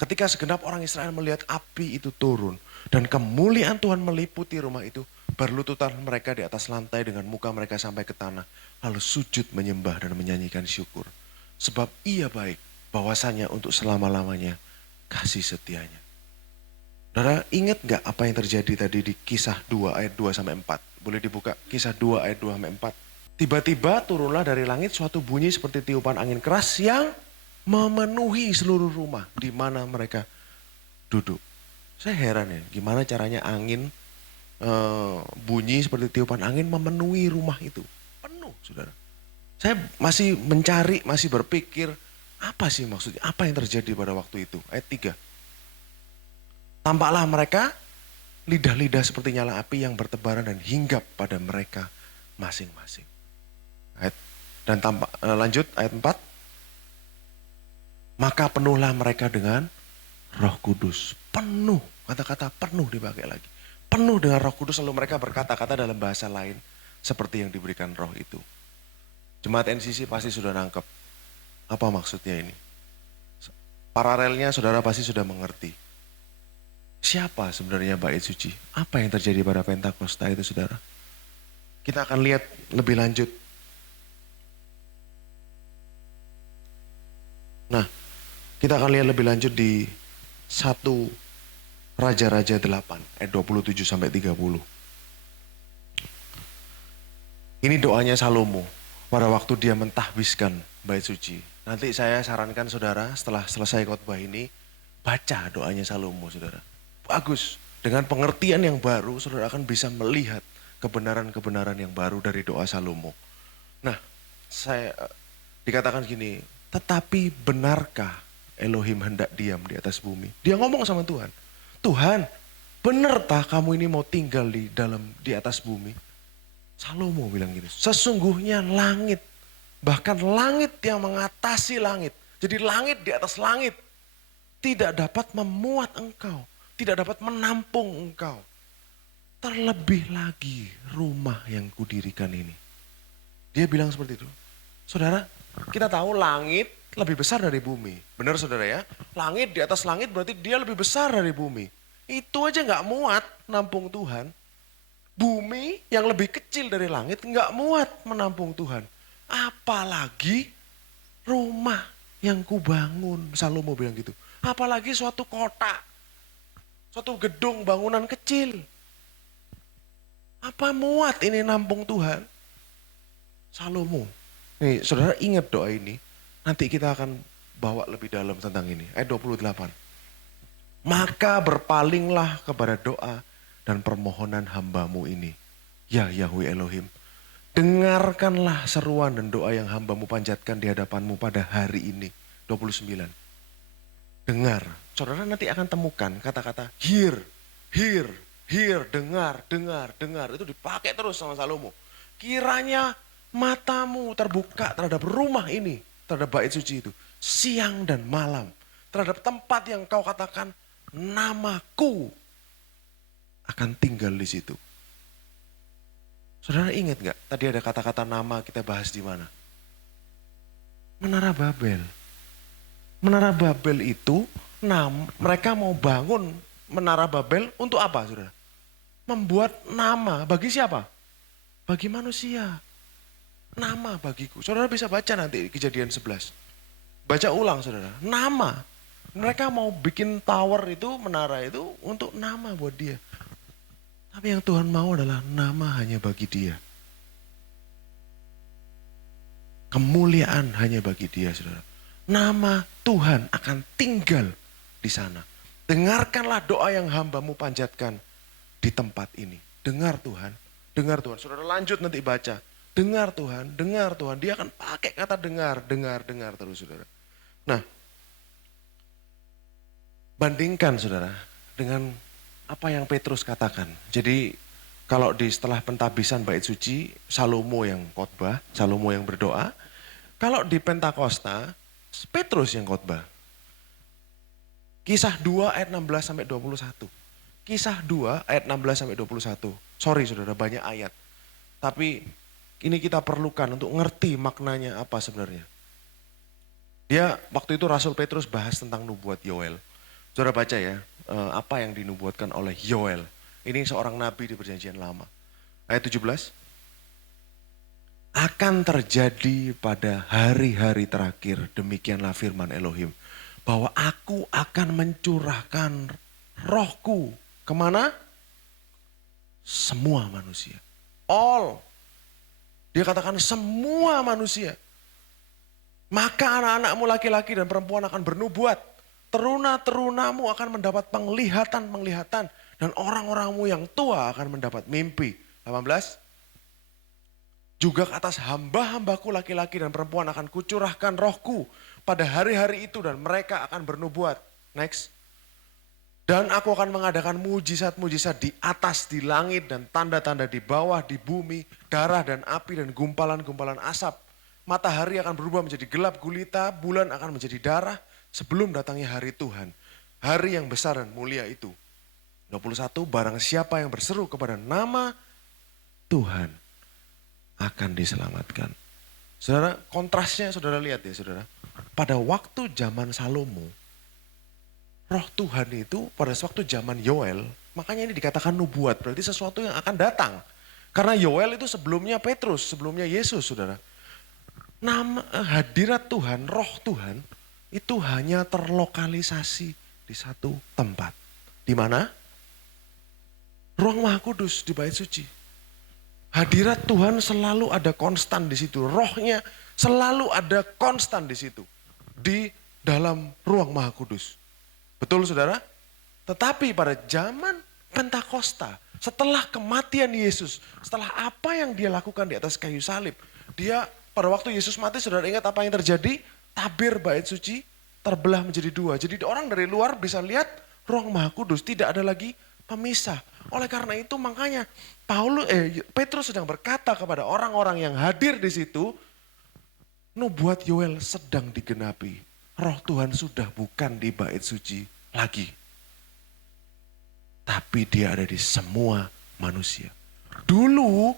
Ketika segenap orang Israel melihat api itu turun. Dan kemuliaan Tuhan meliputi rumah itu. Berlututan mereka di atas lantai dengan muka mereka sampai ke tanah. Lalu sujud menyembah dan menyanyikan syukur. Sebab ia baik bahwasanya untuk selama-lamanya kasih setianya. Saudara ingat gak apa yang terjadi tadi di Kisah 2 ayat 2 sampai 4? Boleh dibuka Kisah 2 ayat 2 sampai 4. Tiba-tiba turunlah dari langit suatu bunyi seperti tiupan angin keras yang memenuhi seluruh rumah di mana mereka duduk. Saya heran ya, gimana caranya angin bunyi seperti tiupan angin memenuhi rumah itu. Penuh, saudara. Saya masih mencari, masih berpikir, apa sih maksudnya? Apa yang terjadi pada waktu itu? Ayat 3. Tampaklah mereka lidah-lidah seperti nyala api yang bertebaran dan hinggap pada mereka masing-masing. Lanjut ayat 4. Maka penuhlah mereka dengan Roh Kudus. Penuh, kata-kata penuh dipakai lagi. Penuh dengan Roh Kudus, lalu mereka berkata-kata dalam bahasa lain seperti yang diberikan Roh itu. Jemaat NCC pasti sudah nangkep apa maksudnya ini. Paralelnya saudara pasti sudah mengerti. Siapa sebenarnya bait suci? Apa yang terjadi pada Pentakosta itu, saudara? Kita akan lihat lebih lanjut. Nah, kita akan lihat lebih lanjut di 1 Raja-Raja 8 ayat 27 sampai 30. Ini doanya Salomo pada waktu dia mentahbiskan bait suci. Nanti saya sarankan saudara setelah selesai khotbah ini baca doanya Salomo, saudara. Bagus, dengan pengertian yang baru saudara akan bisa melihat kebenaran-kebenaran yang baru dari doa Salomo. Nah, saya dikatakan gini, tetapi benarkah Elohim hendak diam di atas bumi? Dia ngomong sama Tuhan, Tuhan, benarkah kamu ini mau tinggal di atas bumi? Salomo bilang gitu, sesungguhnya langit, bahkan langit yang mengatasi langit, jadi langit di atas langit, tidak dapat memuat engkau, tidak dapat menampung engkau. Terlebih lagi rumah yang kudirikan ini. Dia bilang seperti itu. Saudara, kita tahu langit lebih besar dari bumi. Benar saudara ya? Langit di atas langit berarti dia lebih besar dari bumi. Itu aja gak muat nampung Tuhan. Bumi yang lebih kecil dari langit gak muat menampung Tuhan. Apalagi rumah yang kubangun. Salomo bilang gitu. Apalagi suatu kota. Suatu gedung bangunan kecil. Apa muat ini nampung Tuhan? Salomo. Nih saudara ingat doa ini. Nanti kita akan bawa lebih dalam tentang ini. Ayat 28. Maka berpalinglah kepada doa dan permohonan hambamu ini. Ya Yahweh Elohim. Dengarkanlah seruan dan doa yang hambamu panjatkan di hadapanmu pada hari ini. 29. Dengar. Saudara nanti akan temukan kata-kata hear, dengar. Itu dipakai terus sama Salomo. Kiranya matamu terbuka terhadap rumah ini, terhadap bait suci itu. Siang dan malam. Terhadap tempat yang kau katakan namaku akan tinggal di situ. Saudara ingat gak? Tadi ada kata-kata nama kita bahas di mana? Menara Babel. Menara Babel itu, mereka mau bangun Menara Babel untuk apa, saudara? Membuat nama, bagi siapa? Bagi manusia. Nama bagiku. Saudara bisa baca nanti Kejadian 11. Baca ulang, saudara. Nama. Mereka mau bikin tower itu, menara itu untuk nama buat dia. Tapi yang Tuhan mau adalah nama hanya bagi dia. Kemuliaan hanya bagi dia, saudara. Nama Tuhan akan tinggal di sana. Dengarkanlah doa yang hambamu panjatkan di tempat ini. Dengar Tuhan, dengar Tuhan. Saudara lanjut nanti baca. Dengar Tuhan, dengar Tuhan. Dia akan pakai kata dengar terus, saudara. Nah, bandingkan saudara dengan apa yang Petrus katakan. Jadi kalau setelah pentabisan bait suci, Salomo yang khotbah, Salomo yang berdoa. Kalau di Pentakosta, Petrus yang khotbah. Kisah 2 ayat 16 sampai 21. Kisah 2 ayat 16 sampai 21. Sorry saudara, banyak ayat. Tapi ini kita perlukan untuk ngerti maknanya apa sebenarnya. Dia waktu itu Rasul Petrus bahas tentang nubuat Yoel. Saudara baca ya, apa yang dinubuatkan oleh Yoel. Ini seorang nabi di Perjanjian Lama. Ayat 17. Akan terjadi pada hari-hari terakhir, demikianlah firman Elohim, bahwa aku akan mencurahkan rohku kemana? Semua manusia. All. Dia katakan semua manusia. Maka anak-anakmu laki-laki dan perempuan akan bernubuat. Teruna-terunamu akan mendapat penglihatan-penglihatan. Dan orang-orangmu yang tua akan mendapat mimpi. 18. Juga ke atas hamba-hambaku laki-laki dan perempuan akan kucurahkan rohku pada hari-hari itu dan mereka akan bernubuat. Next. Dan aku akan mengadakan mujizat-mujizat di atas, di langit dan tanda-tanda di bawah, di bumi, darah dan api dan gumpalan-gumpalan asap. Matahari akan berubah menjadi gelap gulita, bulan akan menjadi darah sebelum datangnya hari Tuhan. Hari yang besar dan mulia itu. 21, barang siapa yang berseru kepada nama Tuhan akan diselamatkan. Saudara, kontrasnya saudara lihat ya saudara. Pada waktu zaman Salomo, roh Tuhan itu pada waktu zaman Yoel, makanya ini dikatakan nubuat, berarti sesuatu yang akan datang. Karena Yoel itu sebelumnya Petrus, sebelumnya Yesus saudara. Nama hadirat Tuhan, roh Tuhan itu hanya terlokalisasi di satu tempat. Di mana? Ruang Maha Kudus di Bait Suci. Hadirat Tuhan selalu ada konstan di situ. Rohnya selalu ada konstan di situ. Di dalam ruang Maha Kudus. Betul saudara? Tetapi pada zaman Pentakosta, setelah kematian Yesus, setelah apa yang dia lakukan di atas kayu salib, dia pada waktu Yesus mati, saudara ingat apa yang terjadi? Tabir Bait Suci terbelah menjadi dua. Jadi orang dari luar bisa lihat ruang Maha Kudus, tidak ada lagi pemisah. Oleh karena itu makanya Petrus sedang berkata kepada orang-orang yang hadir di situ, nubuat Yoel sedang digenapi. Roh Tuhan sudah bukan di Bait Suci lagi. Tapi dia ada di semua manusia. Dulu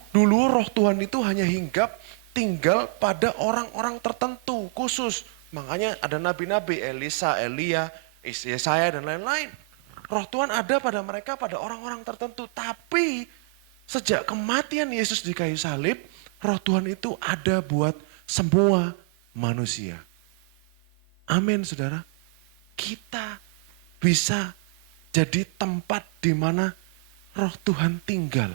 roh Tuhan itu hanya hinggap tinggal pada orang-orang tertentu khusus. Makanya ada nabi-nabi Elisa, Elia, Yesaya dan lain-lain. Roh Tuhan ada pada mereka, pada orang-orang tertentu. Tapi sejak kematian Yesus di kayu salib, roh Tuhan itu ada buat semua manusia. Amin saudara. Kita bisa jadi tempat di mana roh Tuhan tinggal.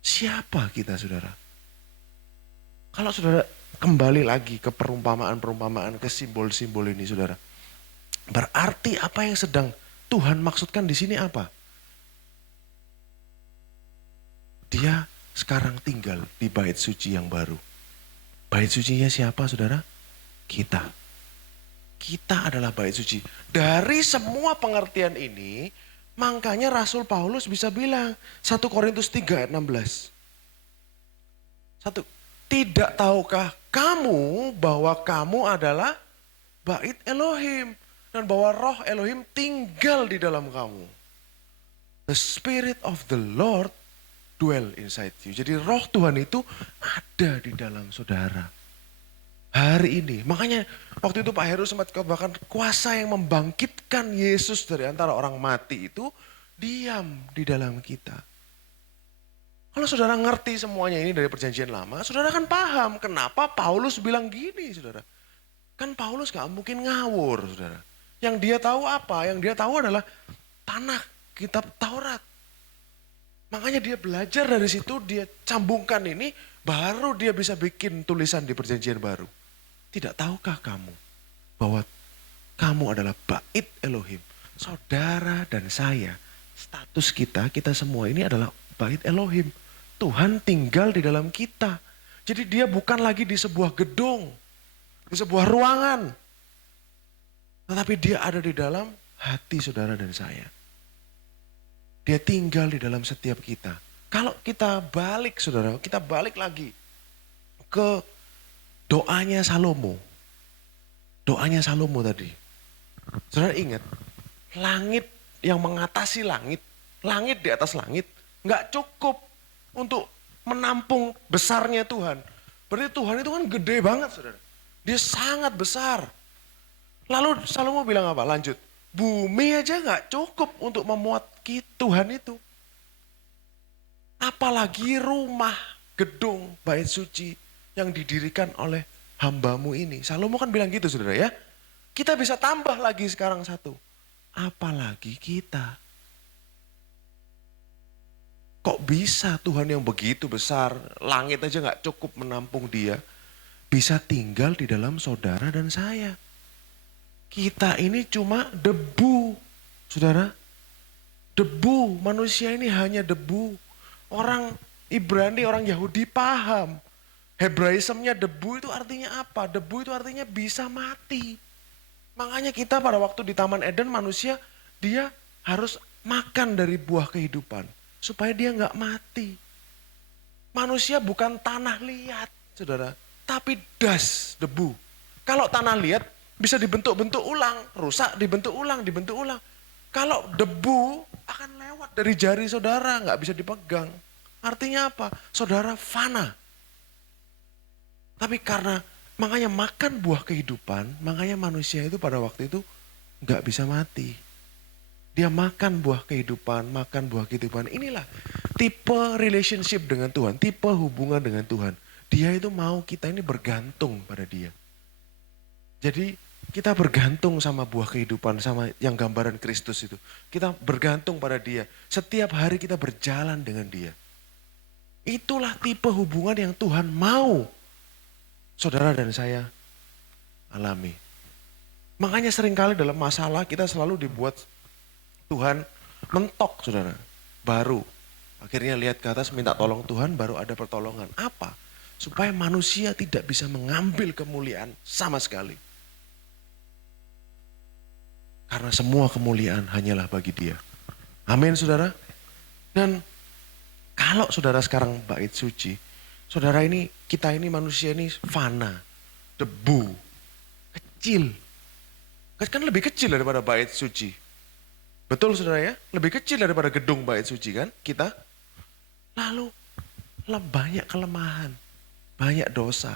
Siapa kita saudara? Kalau saudara kembali lagi ke perumpamaan-perumpamaan, ke simbol-simbol ini saudara. Berarti apa yang sedang Tuhan maksudkan di sini apa? Dia sekarang tinggal di Bait Suci yang baru. Bait Sucinya siapa saudara? Kita. Kita adalah Bait Suci. Dari semua pengertian ini, makanya Rasul Paulus bisa bilang 1 Korintus 3 ayat 16. Tidak tahukah kamu bahwa kamu adalah Bait Elohim dan bahwa roh Elohim tinggal di dalam kamu. The Spirit of the Lord dwell inside you. Jadi roh Tuhan itu ada di dalam saudara. Hari ini, makanya waktu itu Pak Heru sempat bahkan kuasa yang membangkitkan Yesus dari antara orang mati itu diam di dalam kita. Kalau saudara ngerti semuanya ini dari perjanjian lama, saudara kan paham kenapa Paulus bilang gini saudara. Kan Paulus gak mungkin ngawur saudara. Yang dia tahu apa? Yang dia tahu adalah tanah kitab Taurat. Makanya dia belajar dari situ, dia cambungkan ini, baru dia bisa bikin tulisan di perjanjian baru. Tidak tahukah kamu bahwa kamu adalah Bait Elohim? Saudara dan saya, status kita semua ini adalah Bait Elohim. Tuhan tinggal di dalam kita. Jadi dia bukan lagi di sebuah gedung, di sebuah ruangan. Tetapi dia ada di dalam hati saudara dan saya. Dia tinggal di dalam setiap kita. Kalau kita balik saudara, kita balik lagi ke doanya Salomo. Doanya Salomo tadi. Saudara ingat, langit yang mengatasi langit, langit di atas langit, gak cukup untuk menampung besarnya Tuhan. Berarti Tuhan itu kan gede banget saudara. Dia sangat besar. Lalu Salomo bilang apa? Lanjut. Bumi aja gak cukup untuk memuat Tuhan itu. Apalagi rumah, gedung, Bait Suci yang didirikan oleh hambamu ini. Salomo kan bilang gitu saudara ya. Kita bisa tambah lagi sekarang satu. Apalagi kita. Kok bisa Tuhan yang begitu besar, langit aja gak cukup menampung dia, bisa tinggal di dalam saudara dan saya. Kita ini cuma debu, saudara. Debu, manusia ini hanya debu. Orang Ibrani, orang Yahudi paham. Hebraismnya debu itu artinya apa? Debu itu artinya bisa mati. Makanya kita pada waktu di Taman Eden manusia, dia harus makan dari buah kehidupan. Supaya dia nggak mati. Manusia bukan tanah liat, saudara. Tapi das, debu. Kalau tanah liat bisa dibentuk-bentuk ulang. Rusak, dibentuk ulang, dibentuk ulang. Kalau debu akan lewat dari jari saudara, nggak bisa dipegang. Artinya apa? Saudara fana. Tapi karena makanya makan buah kehidupan, makanya manusia itu pada waktu itu nggak bisa mati. Dia makan buah kehidupan, makan buah kehidupan. Inilah tipe relationship dengan Tuhan, tipe hubungan dengan Tuhan. Dia itu mau kita ini bergantung pada dia. Jadi kita bergantung sama buah kehidupan, sama yang gambaran Kristus itu. Kita bergantung pada dia. Setiap hari kita berjalan dengan dia. Itulah tipe hubungan yang Tuhan mau saudara dan saya alami. Makanya seringkali dalam masalah kita selalu dibuat Tuhan mentok, saudara. Baru akhirnya lihat ke atas minta tolong Tuhan, baru ada pertolongan. Apa? Supaya manusia tidak bisa mengambil kemuliaan sama sekali. Karena semua kemuliaan hanyalah bagi dia. Amin, saudara. Dan kalau saudara sekarang bait suci, saudara ini, kita ini manusia ini fana, debu, kecil. Kan lebih kecil daripada bait suci. Betul saudara ya? Lebih kecil daripada gedung bait suci kan kita. Lalu banyak kelemahan, banyak dosa,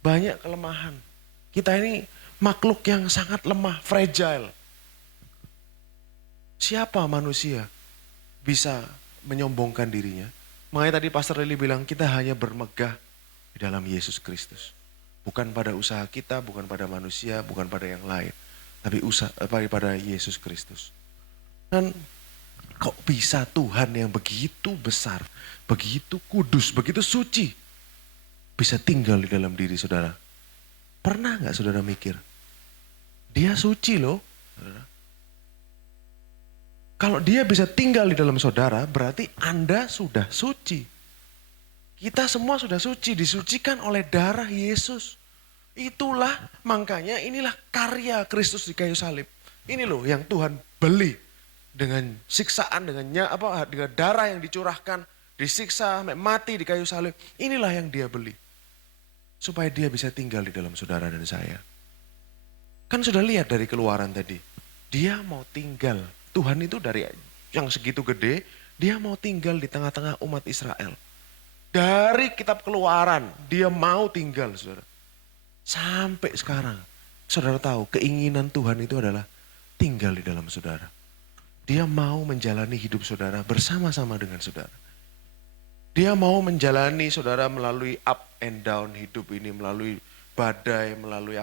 banyak kelemahan. Kita ini makhluk yang sangat lemah, fragile. Siapa manusia bisa menyombongkan dirinya? Makanya tadi Pastor Lili bilang kita hanya bermegah di dalam Yesus Kristus. Bukan pada usaha kita, bukan pada manusia, bukan pada yang lain. Tapi pada Yesus Kristus. Dan kok bisa Tuhan yang begitu besar, begitu kudus, begitu suci, bisa tinggal di dalam diri saudara? Pernah gak saudara mikir? Dia suci loh. Saudara. Kalau dia bisa tinggal di dalam saudara, berarti Anda sudah suci. Kita semua sudah suci, disucikan oleh darah Yesus. Itulah makanya inilah karya Kristus di kayu salib. Ini loh yang Tuhan beli. Dengan siksaan, dengan darah yang dicurahkan, disiksa, mati di kayu salib. Inilah yang dia beli. Supaya dia bisa tinggal di dalam saudara dan saya. Kan sudah lihat dari Keluaran tadi. Dia mau tinggal. Tuhan itu dari yang segitu gede, dia mau tinggal di tengah-tengah umat Israel. Dari kitab Keluaran, dia mau tinggal, saudara. Sampai sekarang, saudara tahu keinginan Tuhan itu adalah tinggal di dalam saudara. Dia mau menjalani hidup saudara bersama-sama dengan saudara. Dia mau menjalani saudara melalui up and down hidup ini, melalui badai, melalui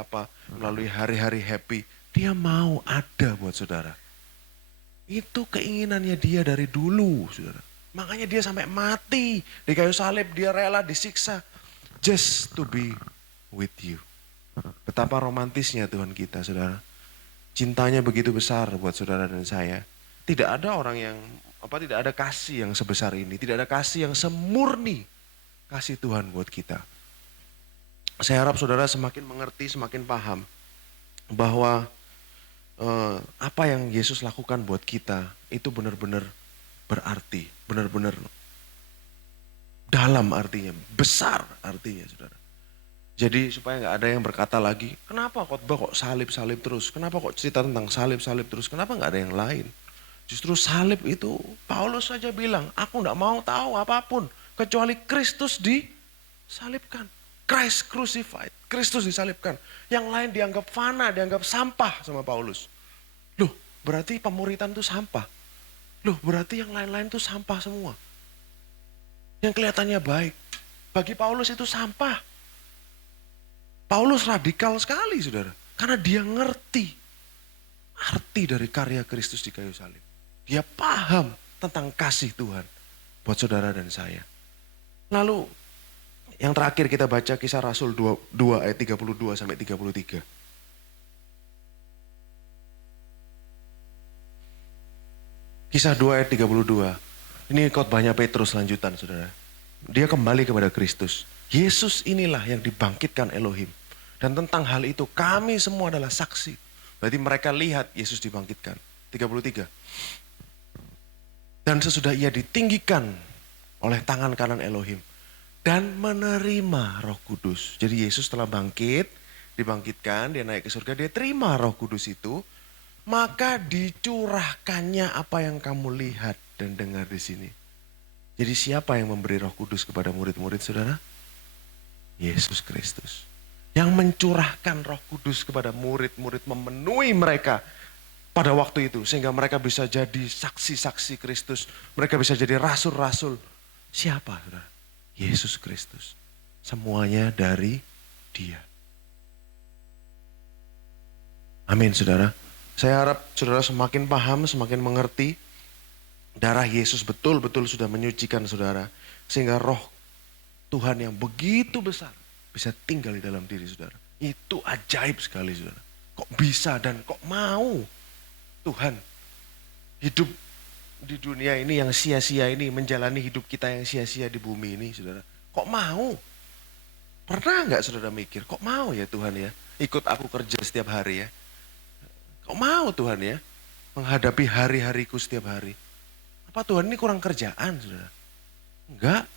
melalui hari-hari happy. Dia mau ada buat saudara. Itu keinginannya dia dari dulu, saudara. Makanya dia sampai mati di kayu salib, dia rela disiksa just to be with you. Betapa romantisnya Tuhan kita, saudara. Cintanya begitu besar buat saudara dan saya. Tidak ada orang yang, tidak ada kasih yang sebesar ini. Tidak ada kasih yang semurni kasih Tuhan buat kita. Saya harap saudara semakin mengerti, semakin paham bahwa apa yang Yesus lakukan buat kita itu benar-benar berarti. Benar-benar dalam artinya, besar artinya saudara. Jadi supaya gak ada yang berkata lagi, kenapa khotbah kok salib-salib terus? Kenapa kok cerita tentang salib-salib terus? Kenapa gak ada yang lain? Justru salib itu Paulus saja bilang, aku gak mau tahu apapun kecuali Kristus disalibkan. Christ crucified, Kristus disalibkan. Yang lain dianggap fana, dianggap sampah sama Paulus. Loh, berarti pemuritan itu sampah. Loh, berarti yang lain-lain itu sampah semua. Yang kelihatannya baik, bagi Paulus itu sampah. Paulus radikal sekali, saudara. Karena dia ngerti arti dari karya Kristus di kayu salib. Dia paham tentang kasih Tuhan buat saudara dan saya. Lalu yang terakhir kita baca Kisah Rasul 2 ayat 32 sampai 33. Kisah 2 ayat 32. Ini khotbahnya Petrus lanjutan, saudara. Dia kembali kepada Kristus. Yesus inilah yang dibangkitkan Elohim. Dan tentang hal itu kami semua adalah saksi. Berarti mereka lihat Yesus dibangkitkan. 33. Dan sesudah ia ditinggikan oleh tangan kanan Elohim. Dan menerima Roh Kudus. Jadi Yesus telah bangkit, dibangkitkan, dia naik ke surga, dia terima Roh Kudus itu. Maka dicurahkannya apa yang kamu lihat dan dengar di sini. Jadi siapa yang memberi Roh Kudus kepada murid-murid, saudara? Yesus Kristus. Yang mencurahkan Roh Kudus kepada murid-murid, memenuhi mereka pada waktu itu. Sehingga mereka bisa jadi saksi-saksi Kristus. Mereka bisa jadi rasul-rasul. Siapa, saudara? Yesus Kristus. Semuanya dari Dia. Amin, saudara. Saya harap saudara semakin paham, semakin mengerti. Darah Yesus betul-betul sudah menyucikan saudara. Sehingga roh Tuhan yang begitu besar bisa tinggal di dalam diri saudara. Itu ajaib sekali, saudara. Kok bisa dan kok mau Tuhan hidup di dunia ini yang sia-sia ini, menjalani hidup kita yang sia-sia di bumi ini, saudara. Kok mau? Pernah nggak saudara mikir, kok mau ya Tuhan ya ikut aku kerja setiap hari ya? Kok mau Tuhan ya menghadapi hari-hariku setiap hari? Apa Tuhan ini kurang kerjaan, saudara? Enggak.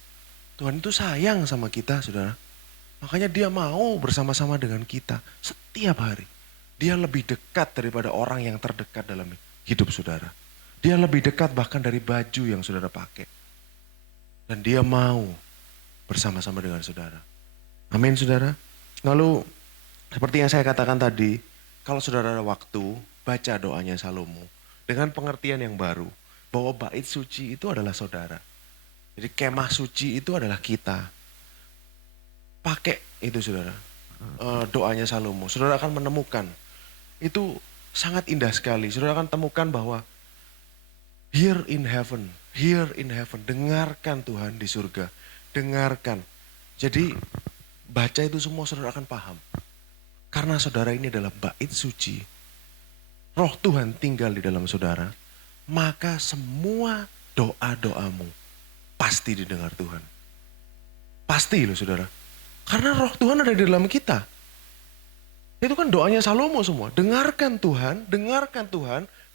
Tuhan itu sayang sama kita, saudara. Makanya dia mau bersama-sama dengan kita setiap hari. Dia lebih dekat daripada orang yang terdekat dalam hidup saudara. Dia lebih dekat bahkan dari baju yang saudara pakai. Dan dia mau bersama-sama dengan saudara. Amin, saudara. Lalu seperti yang saya katakan tadi, kalau saudara ada waktu, baca doanya Salomo. Dengan pengertian yang baru. Bahwa bait suci itu adalah saudara. Jadi kemah suci itu adalah kita. Pakai itu, saudara. Doanya Salomo. Saudara akan menemukan. Itu sangat indah sekali. Saudara akan temukan bahwa here in heaven. Dengarkan Tuhan di surga. Dengarkan. Jadi baca itu semua saudara akan paham. Karena saudara ini adalah bait suci. Roh Tuhan tinggal di dalam saudara. Maka semua doa-doamu pasti didengar Tuhan. Pasti loh, saudara. Karena roh Tuhan ada di dalam kita. Itu kan doanya Salomo semua. Dengarkan Tuhan.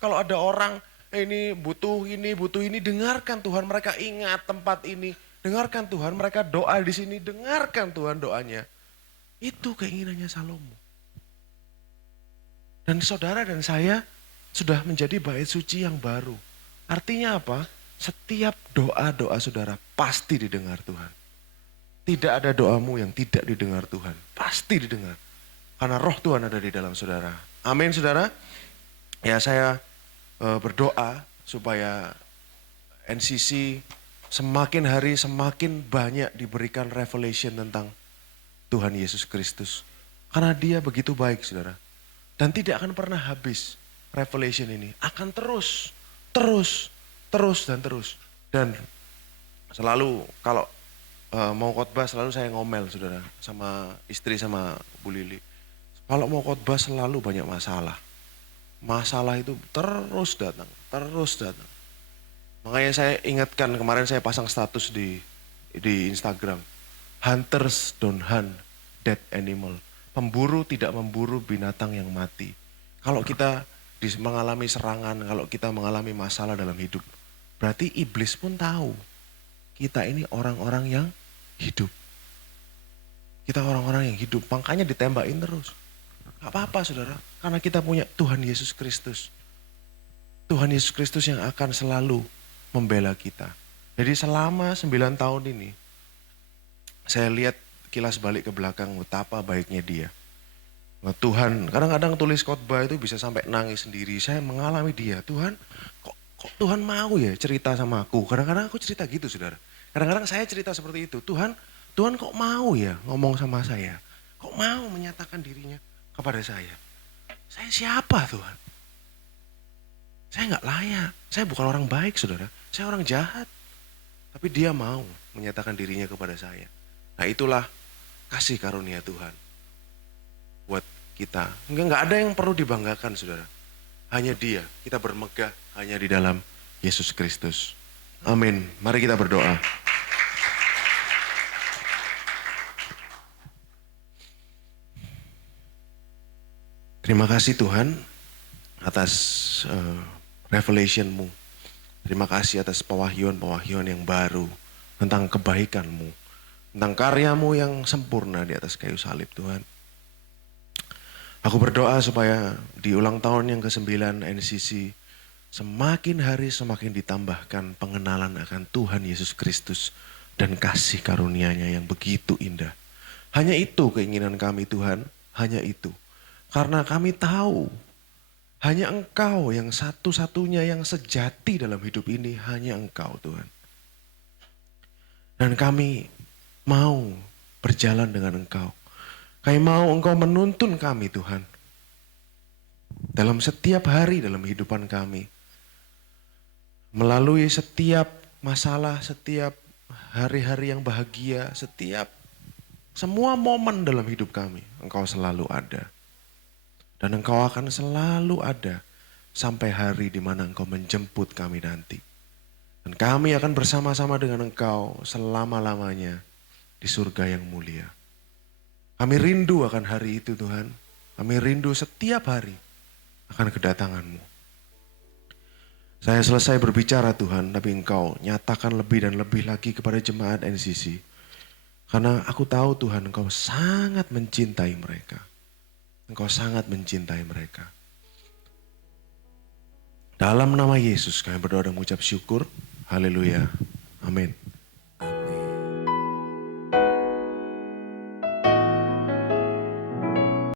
Kalau ada orang ini, butuh ini. Dengarkan Tuhan, mereka ingat tempat ini. Dengarkan Tuhan, mereka doa di sini. Dengarkan Tuhan doanya. Itu keinginannya Salomo. Dan saudara dan saya sudah menjadi bait suci yang baru. Artinya apa? Setiap doa-doa saudara pasti didengar Tuhan. Tidak ada doamu yang tidak didengar Tuhan. Pasti didengar. Karena roh Tuhan ada di dalam saudara. Amin, saudara. Ya, saya berdoa supaya NCC semakin hari semakin banyak diberikan revelation tentang Tuhan Yesus Kristus. Karena dia begitu baik, saudara. Dan tidak akan pernah habis revelation ini. Akan terus. Dan selalu kalau mau khotbah selalu saya ngomel, saudara. Sama istri, sama Bu Lili. Kalau mau khotbah selalu banyak masalah. Masalah itu terus datang. Makanya saya ingatkan, kemarin saya pasang status di Instagram. Hunters don't hunt dead animal. Pemburu tidak memburu binatang yang mati. Kalau kita mengalami serangan, kalau kita mengalami masalah dalam hidup, berarti iblis pun tahu kita ini orang-orang yang hidup. Kita orang-orang yang hidup, makanya ditembakin terus. Gak apa-apa, saudara, karena kita punya Tuhan Yesus Kristus. Tuhan Yesus Kristus yang akan selalu membela kita. Jadi selama 9 tahun ini, saya lihat kilas balik ke belakang betapa baiknya dia. Nah, Tuhan, kadang-kadang tulis khotbah itu bisa sampai nangis sendiri. Saya mengalami dia, Tuhan, kok Tuhan mau ya cerita sama aku. Kadang-kadang aku cerita gitu, saudara. Kadang-kadang saya cerita seperti itu. Tuhan kok mau ya ngomong sama saya? Kok mau menyatakan dirinya kepada saya? Saya siapa, Tuhan? Saya gak layak. Saya bukan orang baik, saudara. Saya orang jahat. Tapi dia mau menyatakan dirinya kepada saya. Nah, itulah kasih karunia Tuhan buat kita. Enggak ada yang perlu dibanggakan, saudara. Hanya dia. Kita bermegah hanya di dalam Yesus Kristus. Amin. Mari kita berdoa. Terima kasih Tuhan atas revelation-Mu. Terima kasih atas pewahyuan-pewahyuan yang baru tentang kebaikan-Mu, tentang karya-Mu yang sempurna di atas kayu salib Tuhan. Aku berdoa supaya di ulang tahun yang ke-9 NCC semakin hari semakin ditambahkan pengenalan akan Tuhan Yesus Kristus dan kasih karunia-Nya yang begitu indah. Hanya itu keinginan kami Tuhan, hanya itu. Karena kami tahu hanya Engkau yang satu-satunya yang sejati dalam hidup ini, hanya Engkau Tuhan. Dan kami mau berjalan dengan Engkau. Kami mau Engkau menuntun kami Tuhan. Dalam setiap hari dalam kehidupan kami. Melalui setiap masalah, setiap hari-hari yang bahagia, semua momen dalam hidup kami. Engkau selalu ada. Dan Engkau akan selalu ada sampai hari di mana Engkau menjemput kami nanti. Dan kami akan bersama-sama dengan Engkau selama-lamanya di surga yang mulia. Kami rindu akan hari itu Tuhan. Kami rindu setiap hari akan kedatangan-Mu. Saya selesai berbicara Tuhan, tapi Engkau nyatakan lebih dan lebih lagi kepada jemaat NCC. Karena aku tahu Tuhan Engkau sangat mencintai mereka. Engkau sangat mencintai mereka. Dalam nama Yesus kami berdoa dan mengucap syukur. Haleluya. Amin.